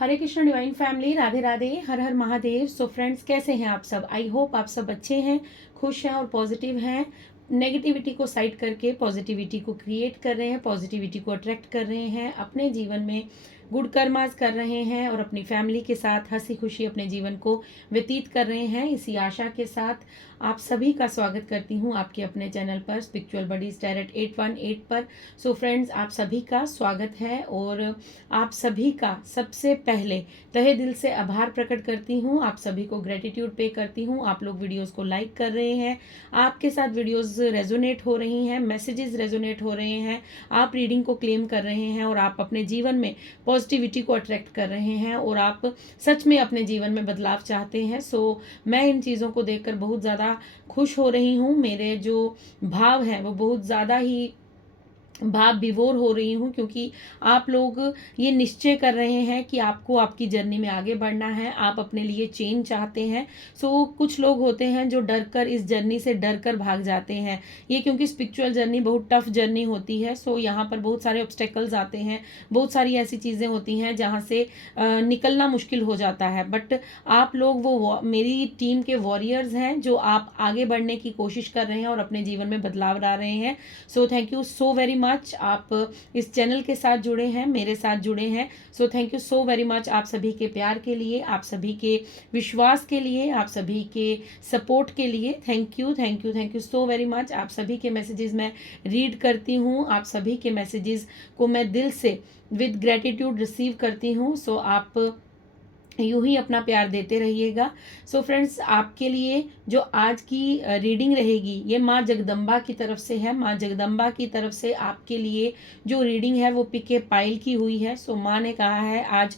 हरे Krishna divine family, Radhe Radhe, हर हर Mahadev. So friends, कैसे हैं आप सब? आई होप आप सब अच्छे हैं, खुश हैं और पॉजिटिव हैं। नेगेटिविटी को साइड करके पॉजिटिविटी को क्रिएट कर रहे हैं, पॉजिटिविटी को अट्रैक्ट कर रहे हैं, अपने जीवन में गुड कर्मास कर रहे हैं और अपनी फैमिली के साथ हंसी खुशी अपने जीवन को व्यतीत कर रहे हैं। इसी आशा के साथ आप सभी का स्वागत करती हूँ आपके अपने चैनल पर स्पिरिचुअल बडीज टैरेट 818 पर। सो फ्रेंड्स, आप सभी का स्वागत है और आप सभी का सबसे पहले तहे दिल से आभार प्रकट करती हूँ। आप सभी को ग्रेटिट्यूड पे करती हूँ। आप लोग वीडियोस को लाइक कर रहे हैं, आपके साथ वीडियोस रेजोनेट हो रही हैं, मैसेजेस रेजोनेट हो रहे हैं, आप रीडिंग को क्लेम कर रहे हैं और आप अपने जीवन में पॉजिटिविटी को अट्रैक्ट कर रहे हैं और आप सच में अपने जीवन में बदलाव चाहते हैं। सो मैं इन चीज़ों को देखकर बहुत ज़्यादा खुश हो रही हूँ। मेरे जो भाव हैं वो बहुत ज़्यादा ही भाव विभोर हो रही हूँ, क्योंकि आप लोग ये निश्चय कर रहे हैं कि आपको आपकी जर्नी में आगे बढ़ना है, आप अपने लिए चेंज चाहते हैं। सो कुछ लोग होते हैं जो डर कर इस जर्नी से डर कर भाग जाते हैं। ये क्योंकि स्पिरिचुअल जर्नी बहुत टफ जर्नी होती है। सो यहाँ पर बहुत सारे ऑब्स्टेकल्स आते हैं, बहुत सारी ऐसी चीज़ें होती हैं जहाँ से निकलना मुश्किल हो जाता है। बट आप लोग वो मेरी टीम के वॉरियर्स हैं जो आप आगे बढ़ने की कोशिश कर रहे हैं और अपने जीवन में बदलाव ला रहे हैं। So thank you so very much. आप इस चैनल के साथ जुड़े हैं, मेरे साथ जुड़े हैं। So thank you so very much आप सभी के प्यार के लिए, आप सभी के विश्वास के लिए, आप सभी के सपोर्ट के लिए। Thank you thank you thank you so very much. आप सभी के मैसेजेस मैं रीड करती हूँ, आप सभी के मैसेजेस को मैं दिल से विद ग्रेटिट्यूड रिसीव करती हूँ। सो आप यूं ही अपना प्यार देते रहिएगा। सो फ्रेंड्स, आपके लिए जो आज की रीडिंग रहेगी ये माँ जगदम्बा की तरफ से है। माँ जगदम्बा की तरफ से आपके लिए जो रीडिंग है वो पिके पाइल की हुई है। सो माँ ने कहा है आज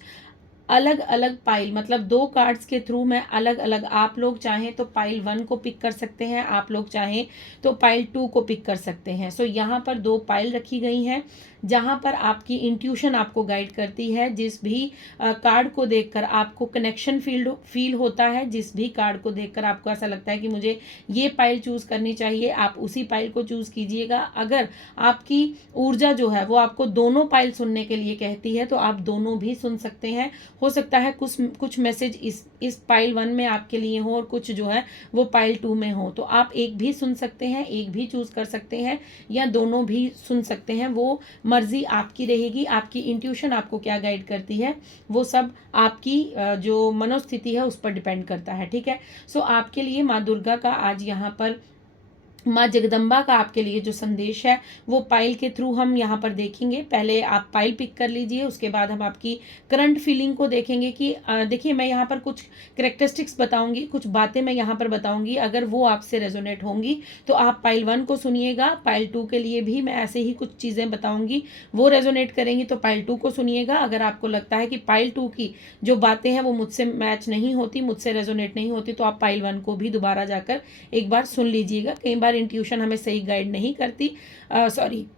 अलग अलग पाइल, मतलब 2 कार्ड्स के थ्रू मैं अलग अलग, आप लोग चाहें तो पाइल 1 को पिक कर सकते हैं, आप लोग चाहें तो पाइल 2 को पिक कर सकते हैं। सो यहाँ पर 2 पाइल रखी गई हैं जहाँ पर आपकी इंट्यूशन आपको गाइड करती है। जिस भी कार्ड को देखकर आपको कनेक्शन फील होता है, जिस भी कार्ड को देखकर आपको ऐसा लगता है कि मुझे ये पाइल चूज करनी चाहिए, आप उसी पाइल को चूज कीजिएगा। अगर आपकी ऊर्जा जो है वो आपको दोनों पाइल सुनने के लिए कहती है तो आप दोनों भी सुन सकते हैं। हो सकता है कुछ मैसेज इस पाइल 1 में आपके लिए हो और कुछ जो है वो पाइल 2 में हो, तो आप एक भी सुन सकते हैं, एक भी चूज कर सकते हैं या दोनों भी सुन सकते हैं। वो मर्जी आपकी रहेगी, आपकी इंट्यूशन आपको क्या गाइड करती है वो सब आपकी जो मनोस्थिति है उस पर डिपेंड करता है। ठीक है। सो आपके लिए माँ दुर्गा का आज यहाँ पर, माँ जगदम्बा का आपके लिए जो संदेश है वो पाइल के थ्रू हम यहाँ पर देखेंगे। पहले आप पाइल पिक कर लीजिए, उसके बाद हम आपकी करंट फीलिंग को देखेंगे कि देखिए मैं यहाँ पर कुछ करेक्टरिस्टिक्स बताऊंगी, कुछ बातें मैं यहाँ पर बताऊंगी। अगर वो आपसे रेजोनेट होंगी तो आप पाइल 1 को सुनिएगा, पाइल 2 के लिए भी मैं ऐसे ही कुछ चीज़ें बताऊंगी, वो रेजोनेट करेंगी तो पाइल 2 को सुनिएगा। अगर आपको लगता है कि पाइल 2 की जो बातें हैं वो मुझसे मैच नहीं होती, मुझसे रेजोनेट नहीं होती, तो आप पाइल 1 को भी दोबारा जाकर एक बार सुन लीजिएगा। कई बार इंट्यूशन हमें सही गाइड नहीं करती,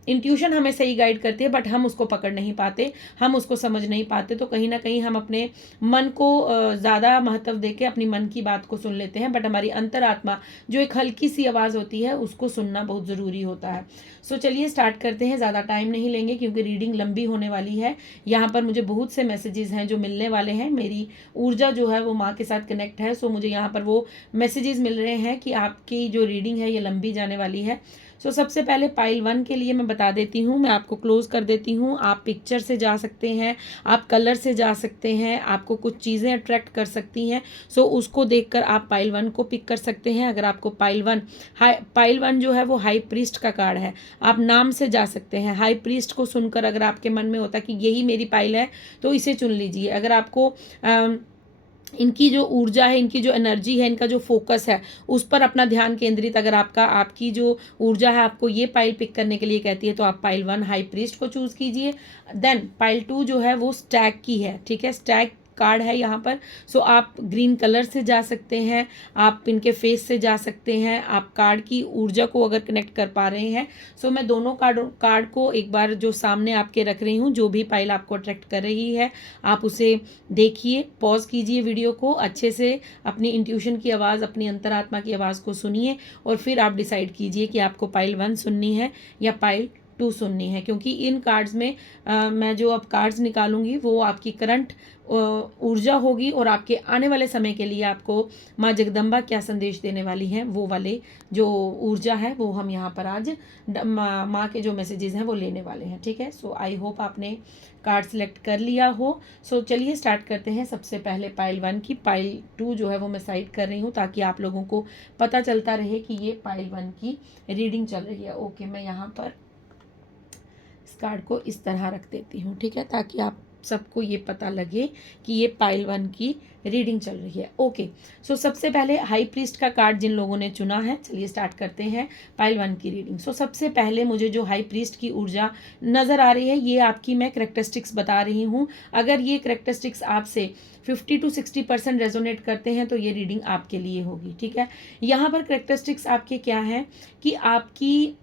इंट्यूशन हमें सही गाइड करती है बट हम उसको पकड़ नहीं पाते, हम उसको समझ नहीं पाते, तो कहीं ना कहीं हम अपने मन को ज़्यादा महत्व देके अपनी मन की बात को सुन लेते हैं। बट हमारी अंतरात्मा जो एक हल्की सी आवाज़ होती है उसको सुनना बहुत ज़रूरी होता है। सो चलिए स्टार्ट करते हैं, ज़्यादा टाइम नहीं लेंगे क्योंकि रीडिंग लंबी होने वाली है। यहाँ पर मुझे बहुत से मैसेजेस हैं जो मिलने वाले हैं, मेरी ऊर्जा जो है वो माँ के साथ कनेक्ट है। सो मुझे यहाँ पर वो मैसेजेस मिल रहे हैं कि आपकी जो रीडिंग है ये लंबी जाने वाली है। सो सबसे पहले पाइल 1 के लिए मैं बता देती हूँ, मैं आपको क्लोज कर देती हूँ। आप पिक्चर से जा सकते हैं, आप कलर से जा सकते हैं, आपको कुछ चीज़ें अट्रैक्ट कर सकती हैं। सो उसको देखकर आप पाइल 1 को पिक कर सकते हैं। अगर आपको पाइल 1 जो है वो हाई प्रीस्ट का कार्ड है, आप नाम से जा सकते हैं। हाई प्रीस्ट को सुनकर अगर आपके मन में होता कि यही मेरी पाइल है तो इसे चुन लीजिए। अगर आपको इनकी जो ऊर्जा है, इनकी जो एनर्जी है, इनका जो फोकस है उस पर अपना ध्यान केंद्रित, अगर आपकी जो ऊर्जा है आपको ये पाइल पिक करने के लिए कहती है तो आप पाइल 1 हाई प्रीस्ट को चूज कीजिए। देन पाइल 2 जो है वो स्टैग की है। ठीक है, स्टैग कार्ड है यहाँ पर। सो आप ग्रीन कलर से जा सकते हैं, आप इनके फेस से जा सकते हैं, आप कार्ड की ऊर्जा को अगर कनेक्ट कर पा रहे हैं। सो मैं दोनों कार्ड को एक बार जो सामने आपके रख रही हूँ, जो भी पाइल आपको अट्रैक्ट कर रही है आप उसे देखिए, पॉज कीजिए वीडियो को, अच्छे से अपनी इंट्यूशन की आवाज़, अपनी अंतरात्मा की आवाज़ को सुनिए और फिर आप डिसाइड कीजिए कि आपको पाइल 1 सुननी है या पाइल टू सुननी है, क्योंकि इन कार्ड्स में मैं जो अब कार्ड्स निकालूंगी वो आपकी करंट ऊर्जा होगी और आपके आने वाले समय के लिए आपको माँ जगदम्बा क्या संदेश देने वाली हैं वो वाले जो ऊर्जा है वो हम यहाँ पर आज माँ के जो मैसेजेस हैं वो लेने वाले हैं। ठीक है, सो आई होप आपने कार्ड सिलेक्ट कर लिया हो। सो चलिए स्टार्ट करते हैं। सबसे पहले पाइल 1 की, पाइल 2 जो है वो मैं साइड कर रही हूँ ताकि आप लोगों को पता चलता रहे कि ये पाइल 1 की रीडिंग चल रही है। ओके, मैं यहाँ पर इस कार्ड को इस तरह रख देती हूँ, ठीक है, ताकि आप सबको ये पता लगे कि ये पाइल 1 की रीडिंग चल रही है। ओके, सो सबसे पहले हाई प्रीस्ट का कार्ड जिन लोगों ने चुना है, चलिए स्टार्ट करते हैं पाइल 1 की रीडिंग। सो सबसे पहले मुझे जो हाई प्रीस्ट की ऊर्जा नज़र आ रही है ये आपकी मैं करेक्टरिस्टिक्स बता रही हूँ। अगर ये करेक्टरिस्टिक्स आपसे 50 to 60% रेजोनेट करते हैं तो ये रीडिंग आपके लिए होगी। ठीक है, यहाँ पर करेक्टरिस्टिक्स आपके क्या हैं कि आपकी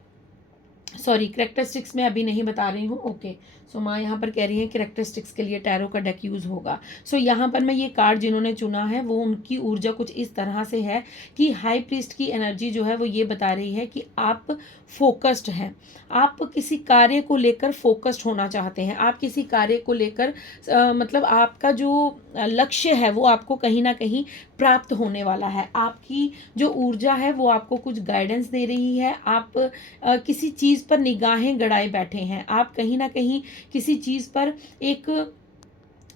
करेक्टरिस्टिक्स में अभी नहीं बता रही हूँ। ओके, सो माँ यहाँ पर कह रही है करेक्टरिस्टिक्स के लिए टैरो का डेक यूज़ होगा। सो यहाँ पर मैं ये कार्ड जिन्होंने चुना है वो उनकी ऊर्जा कुछ इस तरह से है कि हाई प्रीस्ट की एनर्जी जो है वो ये बता रही है कि आप फोकस्ड हैं, आप किसी कार्य को लेकर फोकस्ड होना चाहते हैं, आप किसी कार्य को लेकर मतलब आपका जो लक्ष्य है वो आपको कहीं ना कहीं प्राप्त होने वाला है। आपकी जो ऊर्जा है वो आपको कुछ गाइडेंस दे रही है। आप किसी चीज़ पर निगाहें गड़ाए बैठे हैं, आप कहीं ना कहीं किसी चीज़ पर एक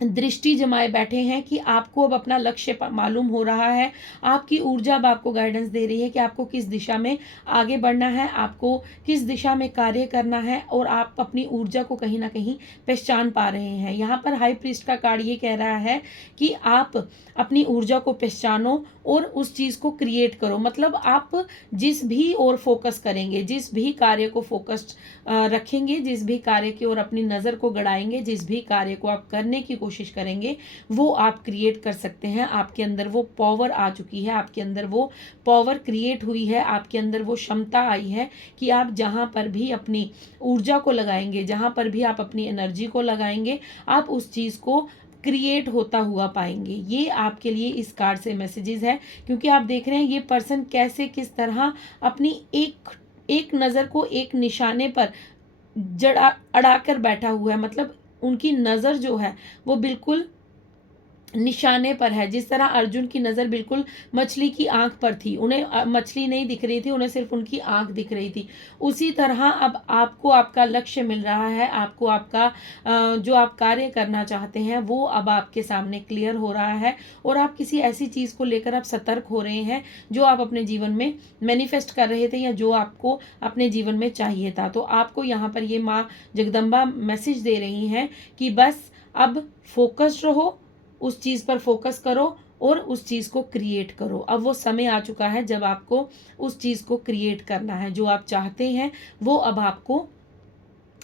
दृष्टि जमाए बैठे हैं कि आपको अब अपना लक्ष्य मालूम हो रहा है। आपकी ऊर्जा अब आपको गाइडेंस दे रही है कि आपको किस दिशा में आगे बढ़ना है, आपको किस दिशा में कार्य करना है, और आप अपनी ऊर्जा को कहीं ना कहीं पहचान पा रहे हैं। यहाँ पर हाई प्रीस्ट का कार्ड ये कह रहा है कि आप अपनी ऊर्जा को पहचानो और उस चीज़ को क्रिएट करो। मतलब आप जिस भी और फोकस करेंगे, जिस भी कार्य को फोकस्ड रखेंगे, जिस भी कार्य की ओर अपनी नज़र को गड़ाएंगे, जिस भी कार्य को आप करने की कोशिश करेंगे वो आप क्रिएट कर सकते हैं। आपके अंदर वो पावर आ चुकी है, आपके अंदर वो पावर क्रिएट हुई है, आपके अंदर वो क्षमता आई है कि आप जहाँ पर भी अपनी ऊर्जा को लगाएंगे, जहाँ पर भी आप अपनी एनर्जी को लगाएंगे, आप उस चीज़ को क्रिएट होता हुआ पाएंगे। ये आपके लिए इस कार्ड से मैसेजेस है, क्योंकि आप देख रहे हैं ये पर्सन कैसे किस तरह अपनी एक नज़र को एक निशाने पर जड़ा अड़ा कर बैठा हुआ है। मतलब उनकी नज़र जो है वो बिल्कुल निशाने पर है। जिस तरह अर्जुन की नज़र बिल्कुल मछली की आंख पर थी, उन्हें मछली नहीं दिख रही थी, उन्हें सिर्फ उनकी आंख दिख रही थी, उसी तरह अब आपको आपका लक्ष्य मिल रहा है। आपको आपका जो आप कार्य करना चाहते हैं वो अब आपके सामने क्लियर हो रहा है, और आप किसी ऐसी चीज़ को लेकर आप सतर्क हो रहे हैं जो आप अपने जीवन में मैनिफेस्ट कर रहे थे या जो आपको अपने जीवन में चाहिए था। तो आपको यहाँ पर ये माँ जगदम्बा मैसेज दे रही हैं कि बस अब फोकस्ड रहो, उस चीज़ पर फोकस करो और उस चीज़ को क्रिएट करो। अब वो समय आ चुका है जब आपको उस चीज़ को क्रिएट करना है। जो आप चाहते हैं वो अब आपको,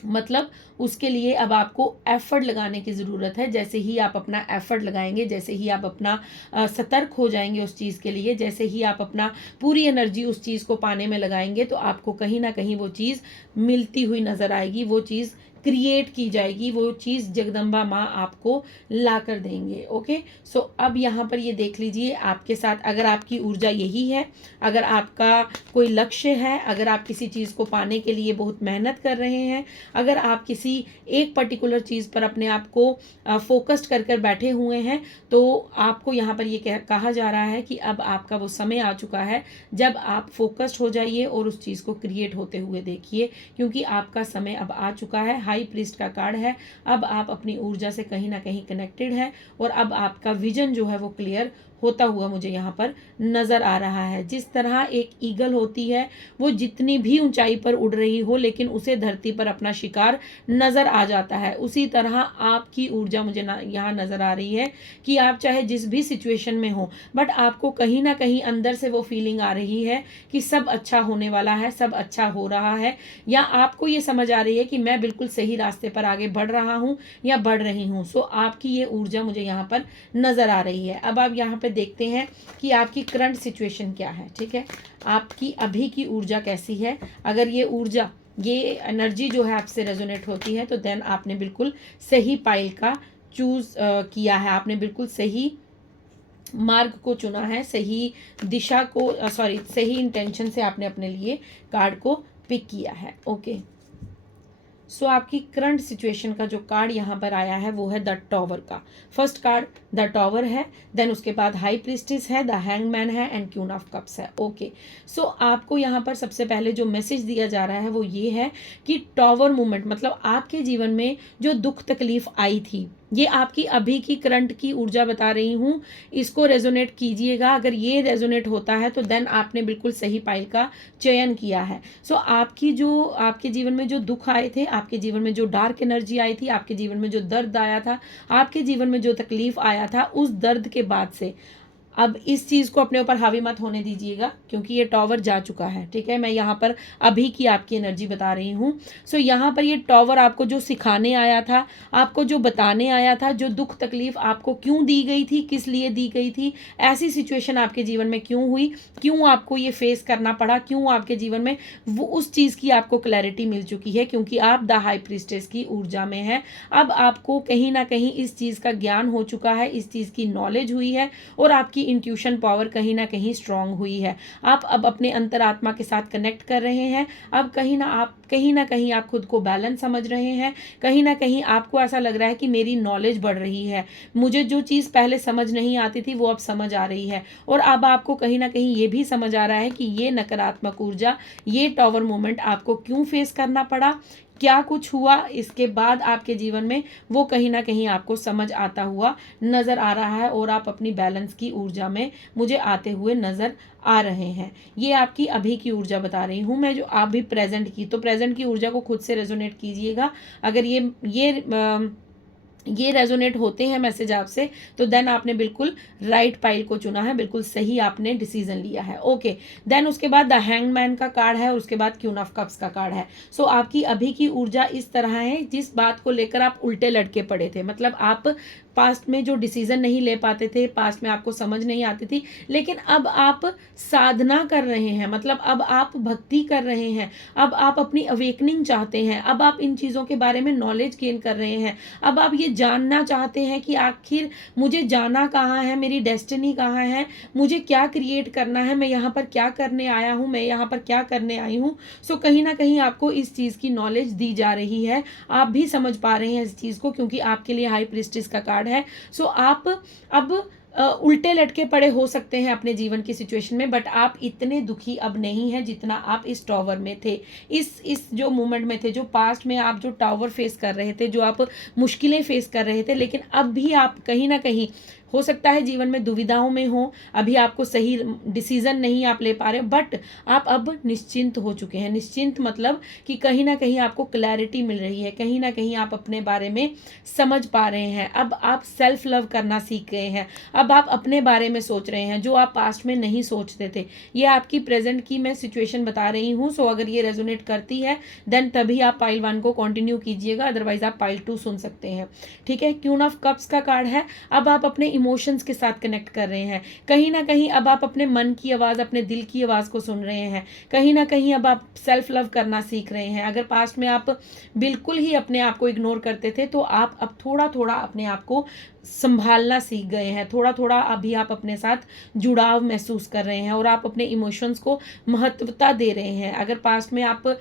मतलब उसके लिए अब आपको एफर्ट लगाने की ज़रूरत है। जैसे ही आप अपना एफर्ट लगाएंगे, जैसे ही आप अपना सतर्क हो जाएंगे उस चीज़ के लिए, जैसे ही आप अपना पूरी एनर्जी उस चीज़ को पाने में लगाएंगे, तो आपको कहीं ना कहीं वो चीज़ मिलती हुई नज़र आएगी, वो चीज़ क्रिएट की जाएगी, वो चीज़ जगदम्बा माँ आपको ला कर देंगे। ओके, सो अब यहाँ पर ये देख लीजिए आपके साथ, अगर आपकी ऊर्जा यही है, अगर आपका कोई लक्ष्य है, अगर आप किसी चीज़ को पाने के लिए बहुत मेहनत कर रहे हैं, अगर आप किसी एक पर्टिकुलर चीज़ पर अपने आप को फोकस्ड कर कर बैठे हुए हैं, तो आपको यहाँ पर ये कहा जा रहा है कि अब आपका वो समय आ चुका है जब आप फोकस्ड हो जाइए और उस चीज़ को क्रिएट होते हुए देखिए, क्योंकि आपका समय अब आ चुका है। हाई प्रीस्ट का कार्ड है, अब आप अपनी ऊर्जा से कहीं ना कहीं कनेक्टेड है, और अब आपका विजन जो है वो क्लियर होता हुआ मुझे यहाँ पर नज़र आ रहा है। जिस तरह एक ईगल होती है, वो जितनी भी ऊंचाई पर उड़ रही हो लेकिन उसे धरती पर अपना शिकार नज़र आ जाता है, उसी तरह आपकी ऊर्जा मुझे यहाँ नज़र आ रही है कि आप चाहे जिस भी सिचुएशन में हो, बट आपको कहीं ना कहीं अंदर से वो फीलिंग आ रही है कि सब अच्छा होने वाला है, सब अच्छा हो रहा है, या आपको ये समझ आ रही है कि मैं बिल्कुल सही रास्ते पर आगे बढ़ रहा हूँ या बढ़ रही हूँ। सो आपकी ये ऊर्जा मुझे यहाँ पर नज़र आ रही है। अब आप यहाँ पे देखते हैं कि आपकी करंट सिचुएशन क्या है। ठीक है, आपकी अभी की ऊर्जा कैसी है। अगर ये ऊर्जा, ये एनर्जी जो है आपसे रेजोनेट होती है, तो देन आपने बिल्कुल सही पाइल का चूज किया है, आपने बिल्कुल सही मार्ग को चुना है, सही दिशा को, सही इंटेंशन से आपने अपने लिए कार्ड को पिक किया है। ओके, सो आपकी करंट सिचुएशन का जो कार्ड यहाँ पर आया है वो है द टॉवर का। फर्स्ट कार्ड द टॉवर है, देन उसके बाद हाई प्रीस्टिस है, द हैंगमैन है एंड क्वीन ऑफ कप्स है। ओके, सो आपको यहाँ पर सबसे पहले जो मैसेज दिया जा रहा है वो ये है कि टॉवर मूवमेंट मतलब आपके जीवन में जो दुख तकलीफ आई थी, ये आपकी अभी की करंट की ऊर्जा बता रही हूँ, इसको रेजोनेट कीजिएगा। अगर ये रेजोनेट होता है तो देन आपने बिल्कुल सही पाइल का चयन किया है। सो आपके जीवन में जो दुख आए थे, आपके जीवन में जो डार्क एनर्जी आई थी, आपके जीवन में जो दर्द आया था, आपके जीवन में जो तकलीफ आया था, उस दर्द के बाद से अब इस चीज़ को अपने ऊपर हावी मत होने दीजिएगा, क्योंकि ये टॉवर जा चुका है। ठीक है, मैं यहाँ पर अभी की आपकी एनर्जी बता रही हूँ। सो यहाँ पर ये टॉवर आपको जो सिखाने आया था, आपको जो बताने आया था, जो दुख तकलीफ आपको क्यों दी गई थी, किस लिए दी गई थी, ऐसी सिचुएशन आपके जीवन में क्यों हुई, क्यों आपको ये फेस करना पड़ा, क्यों आपके जीवन में वो उस चीज़ की आपको क्लैरिटी मिल चुकी है, क्योंकि आप द हाई प्रीस्टेस की ऊर्जा में हैं। अब आपको कहीं ना कहीं इस चीज़ का ज्ञान हो चुका है, इस चीज़ की नॉलेज हुई है और आपकी इंट्यूशन पावर कहीं ना कहीं स्ट्रांग हुई है। आप अब अपने अंतरात्मा के साथ कनेक्ट कर रहे हैं। अब कहीं ना कहीं आप खुद को बैलेंस समझ रहे हैं। कहीं ना कहीं आपको ऐसा लग रहा है कि मेरी नॉलेज बढ़ रही है, मुझे जो चीज़ पहले समझ नहीं आती थी वो अब समझ आ रही है। और अब आपको कहीं ना कहीं ये भी समझ आ रहा है कि ये नकारात्मक ऊर्जा, ये टॉवर मोमेंट आपको क्यों फेस करना पड़ा, क्या कुछ हुआ इसके बाद आपके जीवन में, वो कहीं ना कहीं आपको समझ आता हुआ नज़र आ रहा है और आप अपनी बैलेंस की ऊर्जा में मुझे आते हुए नज़र आ रहे हैं। ये आपकी अभी की ऊर्जा बता रही हूँ मैं, जो आप भी प्रेजेंट की, तो प्रेजेंट की ऊर्जा को खुद से रेजोनेट कीजिएगा। अगर ये रेजोनेट होते हैं मैसेज आपसे, तो देन आपने बिल्कुल राइट पाइल को चुना है, बिल्कुल सही आपने डिसीजन लिया है। ओके, देन उसके बाद द हैंगमैन का कार्ड है और उसके बाद क्वीन ऑफ कप्स का कार्ड है। सो आपकी अभी की ऊर्जा इस तरह है, जिस बात को लेकर आप उल्टे लटके पड़े थे, मतलब आप पास्ट में जो डिसीजन नहीं ले पाते थे, पास्ट में आपको समझ नहीं आती थी, लेकिन अब आप साधना कर रहे हैं, मतलब अब आप भक्ति कर रहे हैं, अब आप अपनी अवेकनिंग चाहते हैं, अब आप इन चीज़ों के बारे में नॉलेज गेन कर रहे हैं, अब आप ये जानना चाहते हैं कि आखिर मुझे जाना कहाँ है, मेरी डेस्टिनी कहाँ है, मुझे क्या क्रिएट करना है, मैं यहाँ पर क्या करने आया हूँ, मैं यहाँ पर क्या करने आई हूँ। सो कहीं ना कहीं आपको इस चीज़ की नॉलेज दी जा रही है, आप भी समझ पा रहे हैं इस चीज़ को, क्योंकि आपके लिए हाई प्रीस्टिस का कार्ड है। सो आप अब उल्टे लटके पड़े हो सकते हैं अपने जीवन की सिचुएशन में, बट आप इतने दुखी अब नहीं हैं जितना आप इस टॉवर में थे, इस जो मोमेंट में थे, जो पास्ट में आप जो टावर फेस कर रहे थे, जो आप मुश्किलें फेस कर रहे थे, लेकिन अब भी आप कहीं ना कहीं हो सकता है जीवन में दुविधाओं में हो, अभी आपको सही डिसीजन नहीं आप ले पा रहे, बट आप अब निश्चिंत हो चुके हैं। निश्चिंत मतलब कि कहीं ना कहीं आपको क्लैरिटी मिल रही है, कहीं ना कहीं आप अपने बारे में समझ पा रहे हैं, अब आप सेल्फ लव करना सीख गए हैं, अब आप अपने बारे में सोच रहे हैं जो आप पास्ट में नहीं सोचते थे। ये आपकी प्रेजेंट की मैं सिचुएशन बता रही हूँ। सो अगर ये रेजोनेट करती है देन तभी आप पाइल 1 को कंटिन्यू कीजिएगा, अदरवाइज आप पाइल 2 सुन सकते हैं। ठीक है, क्वीन ऑफ कप्स का कार्ड है, अब आप अपने इमोशंस के साथ कनेक्ट कर रहे हैं, कहीं ना कहीं अब आप अपने मन की आवाज़, अपने दिल की आवाज़ को सुन रहे हैं, कहीं ना कहीं अब आप सेल्फ लव करना सीख रहे हैं। अगर पास्ट में आप बिल्कुल ही अपने आप को इग्नोर करते थे, तो आप अब थोड़ा थोड़ा अपने आप को संभालना सीख गए हैं, थोड़ा थोड़ा अभी आप अपने साथ जुड़ाव महसूस कर रहे हैं और आप अपने इमोशंस को महत्वता दे रहे हैं। अगर पास्ट में आप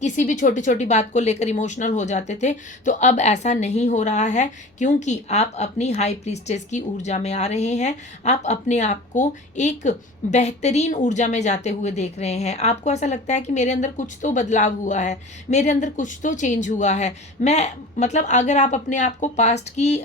किसी भी छोटी छोटी बात को लेकर इमोशनल हो जाते थे, तो अब ऐसा नहीं हो रहा है, क्योंकि आप अपनी हाई प्रीस्टेस की ऊर्जा में आ रहे हैं। आप अपने आप को एक बेहतरीन ऊर्जा में जाते हुए देख रहे हैं। आपको ऐसा लगता है कि मेरे अंदर कुछ तो बदलाव हुआ है, मेरे अंदर कुछ तो चेंज हुआ है। मैं मतलब अगर आप अपने आप को पास्ट की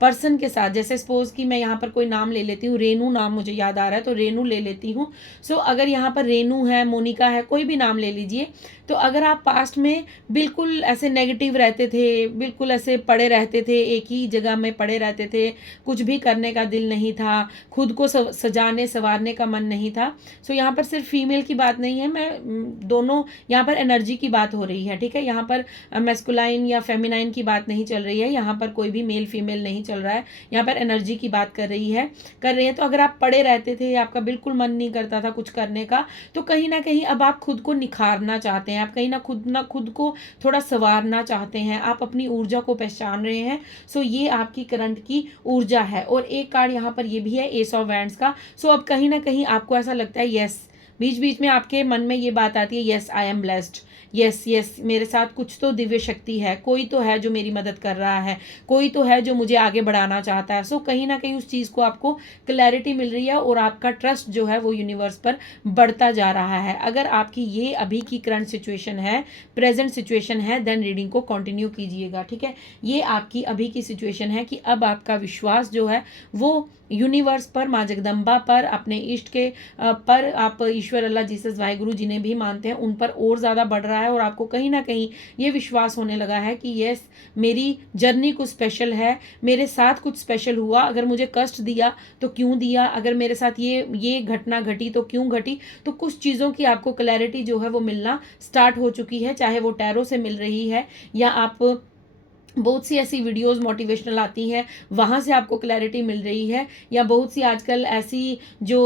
पर्सन के साथ, जैसे सपोज कि मैं यहाँ पर कोई नाम ले लेती हूँ, रेनू नाम मुझे याद आ रहा है तो रेनू ले लेती हूँ। सो अगर यहाँ पर रेनू है, मोनिका है, कोई भी नाम ले लीजिए, तो अगर आप पास्ट में बिल्कुल ऐसे नेगेटिव रहते थे, बिल्कुल ऐसे पड़े रहते थे, एक ही जगह में पड़े रहते थे, कुछ भी करने का दिल नहीं था, खुद को सजाने संवारने का मन नहीं था। सो यहाँ पर सिर्फ फीमेल की बात नहीं है, मैं दोनों यहाँ पर एनर्जी की बात हो रही है। ठीक है, यहाँ पर मैस्कुलाइन या फेमिनाइन की बात नहीं चल रही है, यहाँ पर कोई भी मेल फीमेल नहीं चल रहा है, यहाँ पर एनर्जी की बात कर रही है। तो अगर आप पड़े रहते थे, आपका बिल्कुल मन नहीं करता था कुछ करने का, तो कहीं ना कहीं अब आप खुद को निखारना चाहते हैं, आप कहीं ना खुद को थोड़ा संवारना चाहते हैं, आप अपनी ऊर्जा को पहचान रहे हैं। सो ये आपकी करंट की ऊर्जा है। और एक कार्ड यहाँ पर ये भी है, एस ऑफ वैंड्स का। सो अब कहीं ना कहीं आपको ऐसा लगता है यस, बीच बीच में आपके मन में ये बात आती है, yes I am blessed, yes yes मेरे साथ कुछ तो दिव्य शक्ति है, कोई तो है जो मेरी मदद कर रहा है, कोई तो है जो मुझे आगे बढ़ाना चाहता है। सो कहीं ना कहीं उस चीज़ को आपको क्लैरिटी मिल रही है और आपका ट्रस्ट जो है वो यूनिवर्स पर बढ़ता जा रहा है। अगर आपकी ये अभी की करंट सिचुएशन है, प्रेजेंट सिचुएशन है, देन रीडिंग को कंटिन्यू कीजिएगा, ठीक है। ये आपकी अभी की सिचुएशन है कि अब आपका विश्वास जो है वो यूनिवर्स पर, माँ जगदम्बा पर, अपने इष्ट के पर, आप ईश्वर अल्लाह जीसस वाहिगुरु जिन्हें भी मानते हैं उन पर और ज़्यादा बढ़ रहा है। और आपको कहीं ना कहीं ये विश्वास होने लगा है कि यस मेरी जर्नी कुछ स्पेशल है, मेरे साथ कुछ स्पेशल हुआ। अगर मुझे कष्ट दिया तो क्यों दिया, अगर मेरे साथ ये घटना घटी तो क्यों घटी। तो कुछ चीज़ों की आपको क्लैरिटी जो है वो मिलना स्टार्ट हो चुकी है, चाहे वो टैरो से मिल रही है या आप बहुत सी ऐसी वीडियोस मोटिवेशनल आती हैं वहाँ से आपको क्लैरिटी मिल रही है, या बहुत सी आजकल ऐसी जो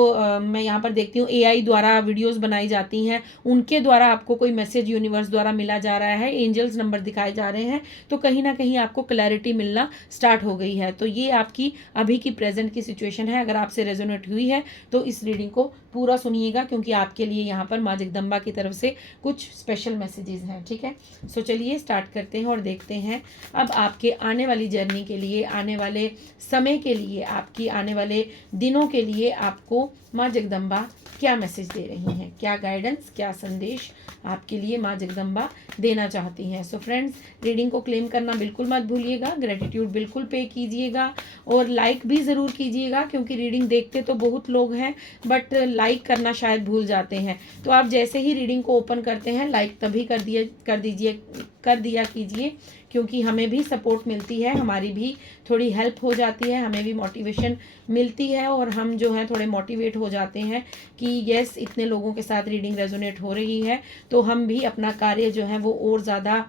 मैं यहाँ पर देखती हूँ एआई द्वारा वीडियोस बनाई जाती हैं, उनके द्वारा आपको कोई मैसेज यूनिवर्स द्वारा मिला जा रहा है, एंजल्स नंबर दिखाए जा रहे हैं, तो कहीं ना कहीं आपको क्लैरिटी मिलना स्टार्ट हो गई है। तो ये आपकी अभी की प्रेजेंट की सिचुएशन है। अगर आपसे रेजोनेट हुई है तो इस रीडिंग को पूरा सुनिएगा, क्योंकि आपके लिए यहाँ पर माँ जगदम्बा की तरफ से कुछ स्पेशल मैसेजेस हैं, ठीक है। सो चलिए स्टार्ट करते हैं और देखते हैं अब आपके आने वाली जर्नी के लिए, आने वाले समय के लिए, आपकी आने वाले दिनों के लिए आपको माँ जगदम्बा क्या मैसेज दे रही हैं, क्या गाइडेंस, क्या संदेश आपके लिए माँ जगदम्बा देना चाहती हैं। सो फ्रेंड्स, रीडिंग को क्लेम करना बिल्कुल मत भूलिएगा, ग्रेटिट्यूड बिल्कुल पे कीजिएगा और लाइक भी ज़रूर कीजिएगा, क्योंकि रीडिंग देखते तो बहुत लोग हैं बट लाइक करना शायद भूल जाते हैं। तो आप जैसे ही रीडिंग को ओपन करते हैं लाइक तभी कर दिया कीजिए, क्योंकि हमें भी सपोर्ट मिलती है, हमारी भी थोड़ी हेल्प हो जाती है, हमें भी मोटिवेशन मिलती है और हम जो है थोड़े मोटिवेट हो जाते हैं कि यस इतने लोगों के साथ रीडिंग रेजोनेट हो रही है, तो हम भी अपना कार्य जो है वो और ज़्यादा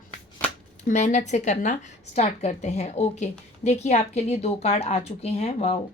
मेहनत से करना स्टार्ट करते हैं। ओके, देखिए आपके लिए 2 कार्ड आ चुके हैं। वाओ,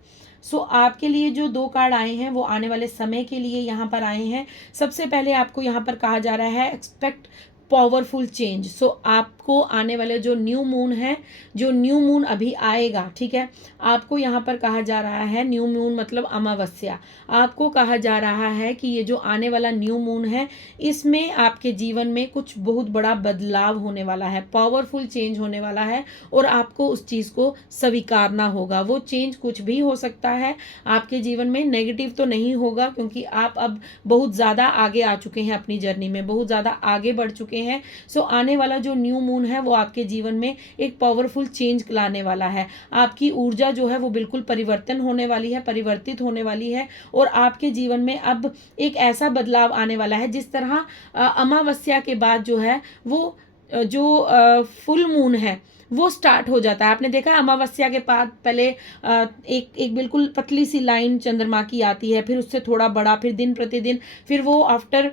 सो आपके लिए जो 2 कार्ड आए हैं वो आने वाले समय के लिए यहाँ पर आए हैं। सबसे पहले आपको यहाँ पर कहा जा रहा है एक्सपेक्ट पावरफुल चेंज। सो आपको आने वाले जो न्यू मून है, जो न्यू मून अभी आएगा, ठीक है, आपको यहाँ पर कहा जा रहा है, न्यू मून मतलब अमावस्या, आपको कहा जा रहा है कि ये जो आने वाला न्यू मून है इसमें आपके जीवन में कुछ बहुत बड़ा बदलाव होने वाला है, पावरफुल चेंज होने वाला है और आपको उस चीज़ को स्वीकारना होगा। वो चेंज कुछ भी हो सकता है आपके जीवन में, नेगेटिव तो नहीं होगा, क्योंकि आप अब बहुत ज़्यादा आगे आ चुके हैं अपनी जर्नी में, बहुत ज़्यादा आगे बढ़ चुके हैं। सो आने वाला जो न्यू मून है वो आपके जीवन में एक पावरफुल चेंज लाने वाला है। आपकी ऊर्जा जो है वो बिल्कुल परिवर्तन होने वाली है, परिवर्तित होने वाली है और आपके जीवन में अब एक ऐसा बदलाव आने वाला है जिस तरह अमावस्या के बाद जो है वो जो फुल मून है वो स्टार्ट हो जाता है। आपने देखा है अमावस्या के बाद पहले एक बिल्कुल पतली सी लाइन चंद्रमा की आती है, फिर उससे थोड़ा बड़ा, फिर दिन प्रतिदिन, फिर वो आफ्टर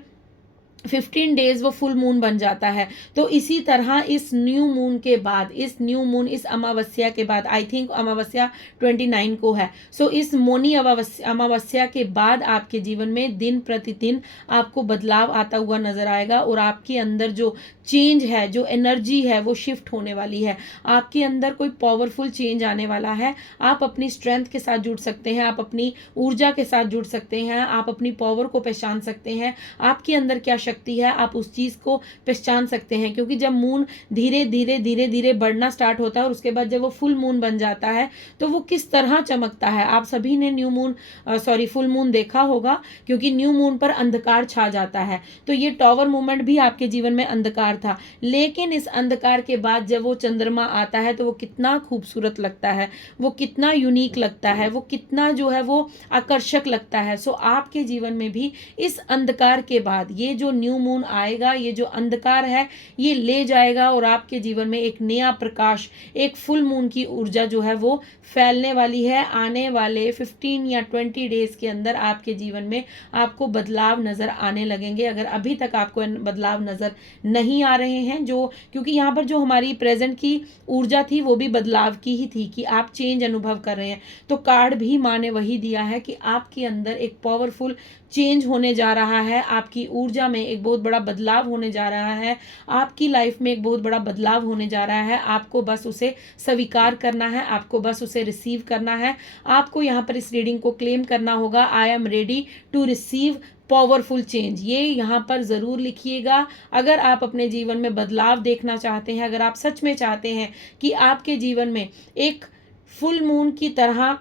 15 डेज वो फुल मून बन जाता है। तो इसी तरह इस न्यू मून के बाद, इस न्यू मून, इस अमावस्या के बाद, आई थिंक अमावस्या 29 को है, सो इस मौनी अमावस्या के बाद आपके जीवन में दिन प्रतिदिन आपको बदलाव आता हुआ नजर आएगा और आपके अंदर जो चेंज है, जो एनर्जी है वो शिफ्ट होने वाली है। आपके अंदर कोई पावरफुल चेंज आने वाला है। आप अपनी स्ट्रेंथ के साथ जुड़ सकते हैं, आप अपनी ऊर्जा के साथ जुड़ सकते हैं, आप अपनी पावर को पहचान सकते हैं, आपके अंदर क्या शक्ति है आप उस चीज़ को पहचान सकते हैं। क्योंकि जब मून धीरे धीरे धीरे धीरे बढ़ना स्टार्ट होता है और उसके बाद जब वो फुल मून बन जाता है तो वो किस तरह चमकता है। आप सभी ने फुल मून देखा होगा, क्योंकि न्यू मून पर अंधकार छा जाता है। तो ये टॉवर मूवमेंट भी आपके जीवन में अंधकार था, लेकिन इस अंधकार के बाद जब वो चंद्रमा आता है तो वो कितना खूबसूरत लगता है, वो कितना यूनिक लगता है, वो कितना जो है वो आकर्षक लगता है। सो आपके जीवन में भी इस अंधकार के बाद ये जो न्यू मून आएगा, ये जो अंधकार है ये ले जाएगा और आपके जीवन में एक नया प्रकाश, एक फुल मून की ऊर्जा जो है वो फैलने वाली है। आने वाले 15 या 20 डेज के अंदर आपके जीवन में आपको बदलाव नजर आने लगेंगे। अगर अभी तक आपको बदलाव नजर नहीं आ रहे हैं, जो क्योंकि यहाँ पर जो हमारी प्रेजेंट की ऊर्जा थी वो भी बदलाव की ही थी कि आप चेंज अनुभव कर रहे हैं, तो कार्ड भी माँ ने वही दिया है कि आपके अंदर एक पावरफुल चेंज होने जा रहा है, आपकी ऊर्जा में एक बहुत बड़ा बदलाव होने जा रहा है, आपकी लाइफ में एक बहुत बड़ा बदलाव होने जा रहा है। आपको बस उसे स्वीकार करना है, आपको बस उसे रिसीव करना है। आपको यहाँ पर इस रीडिंग को क्लेम करना होगा, I am ready to receive powerful change, ये यहाँ पर ज़रूर लिखिएगा। अगर आप अपने जीवन में बदलाव देखना चाहते हैं, अगर आप सच में चाहते हैं कि आपके जीवन में एक फुल मून की तरह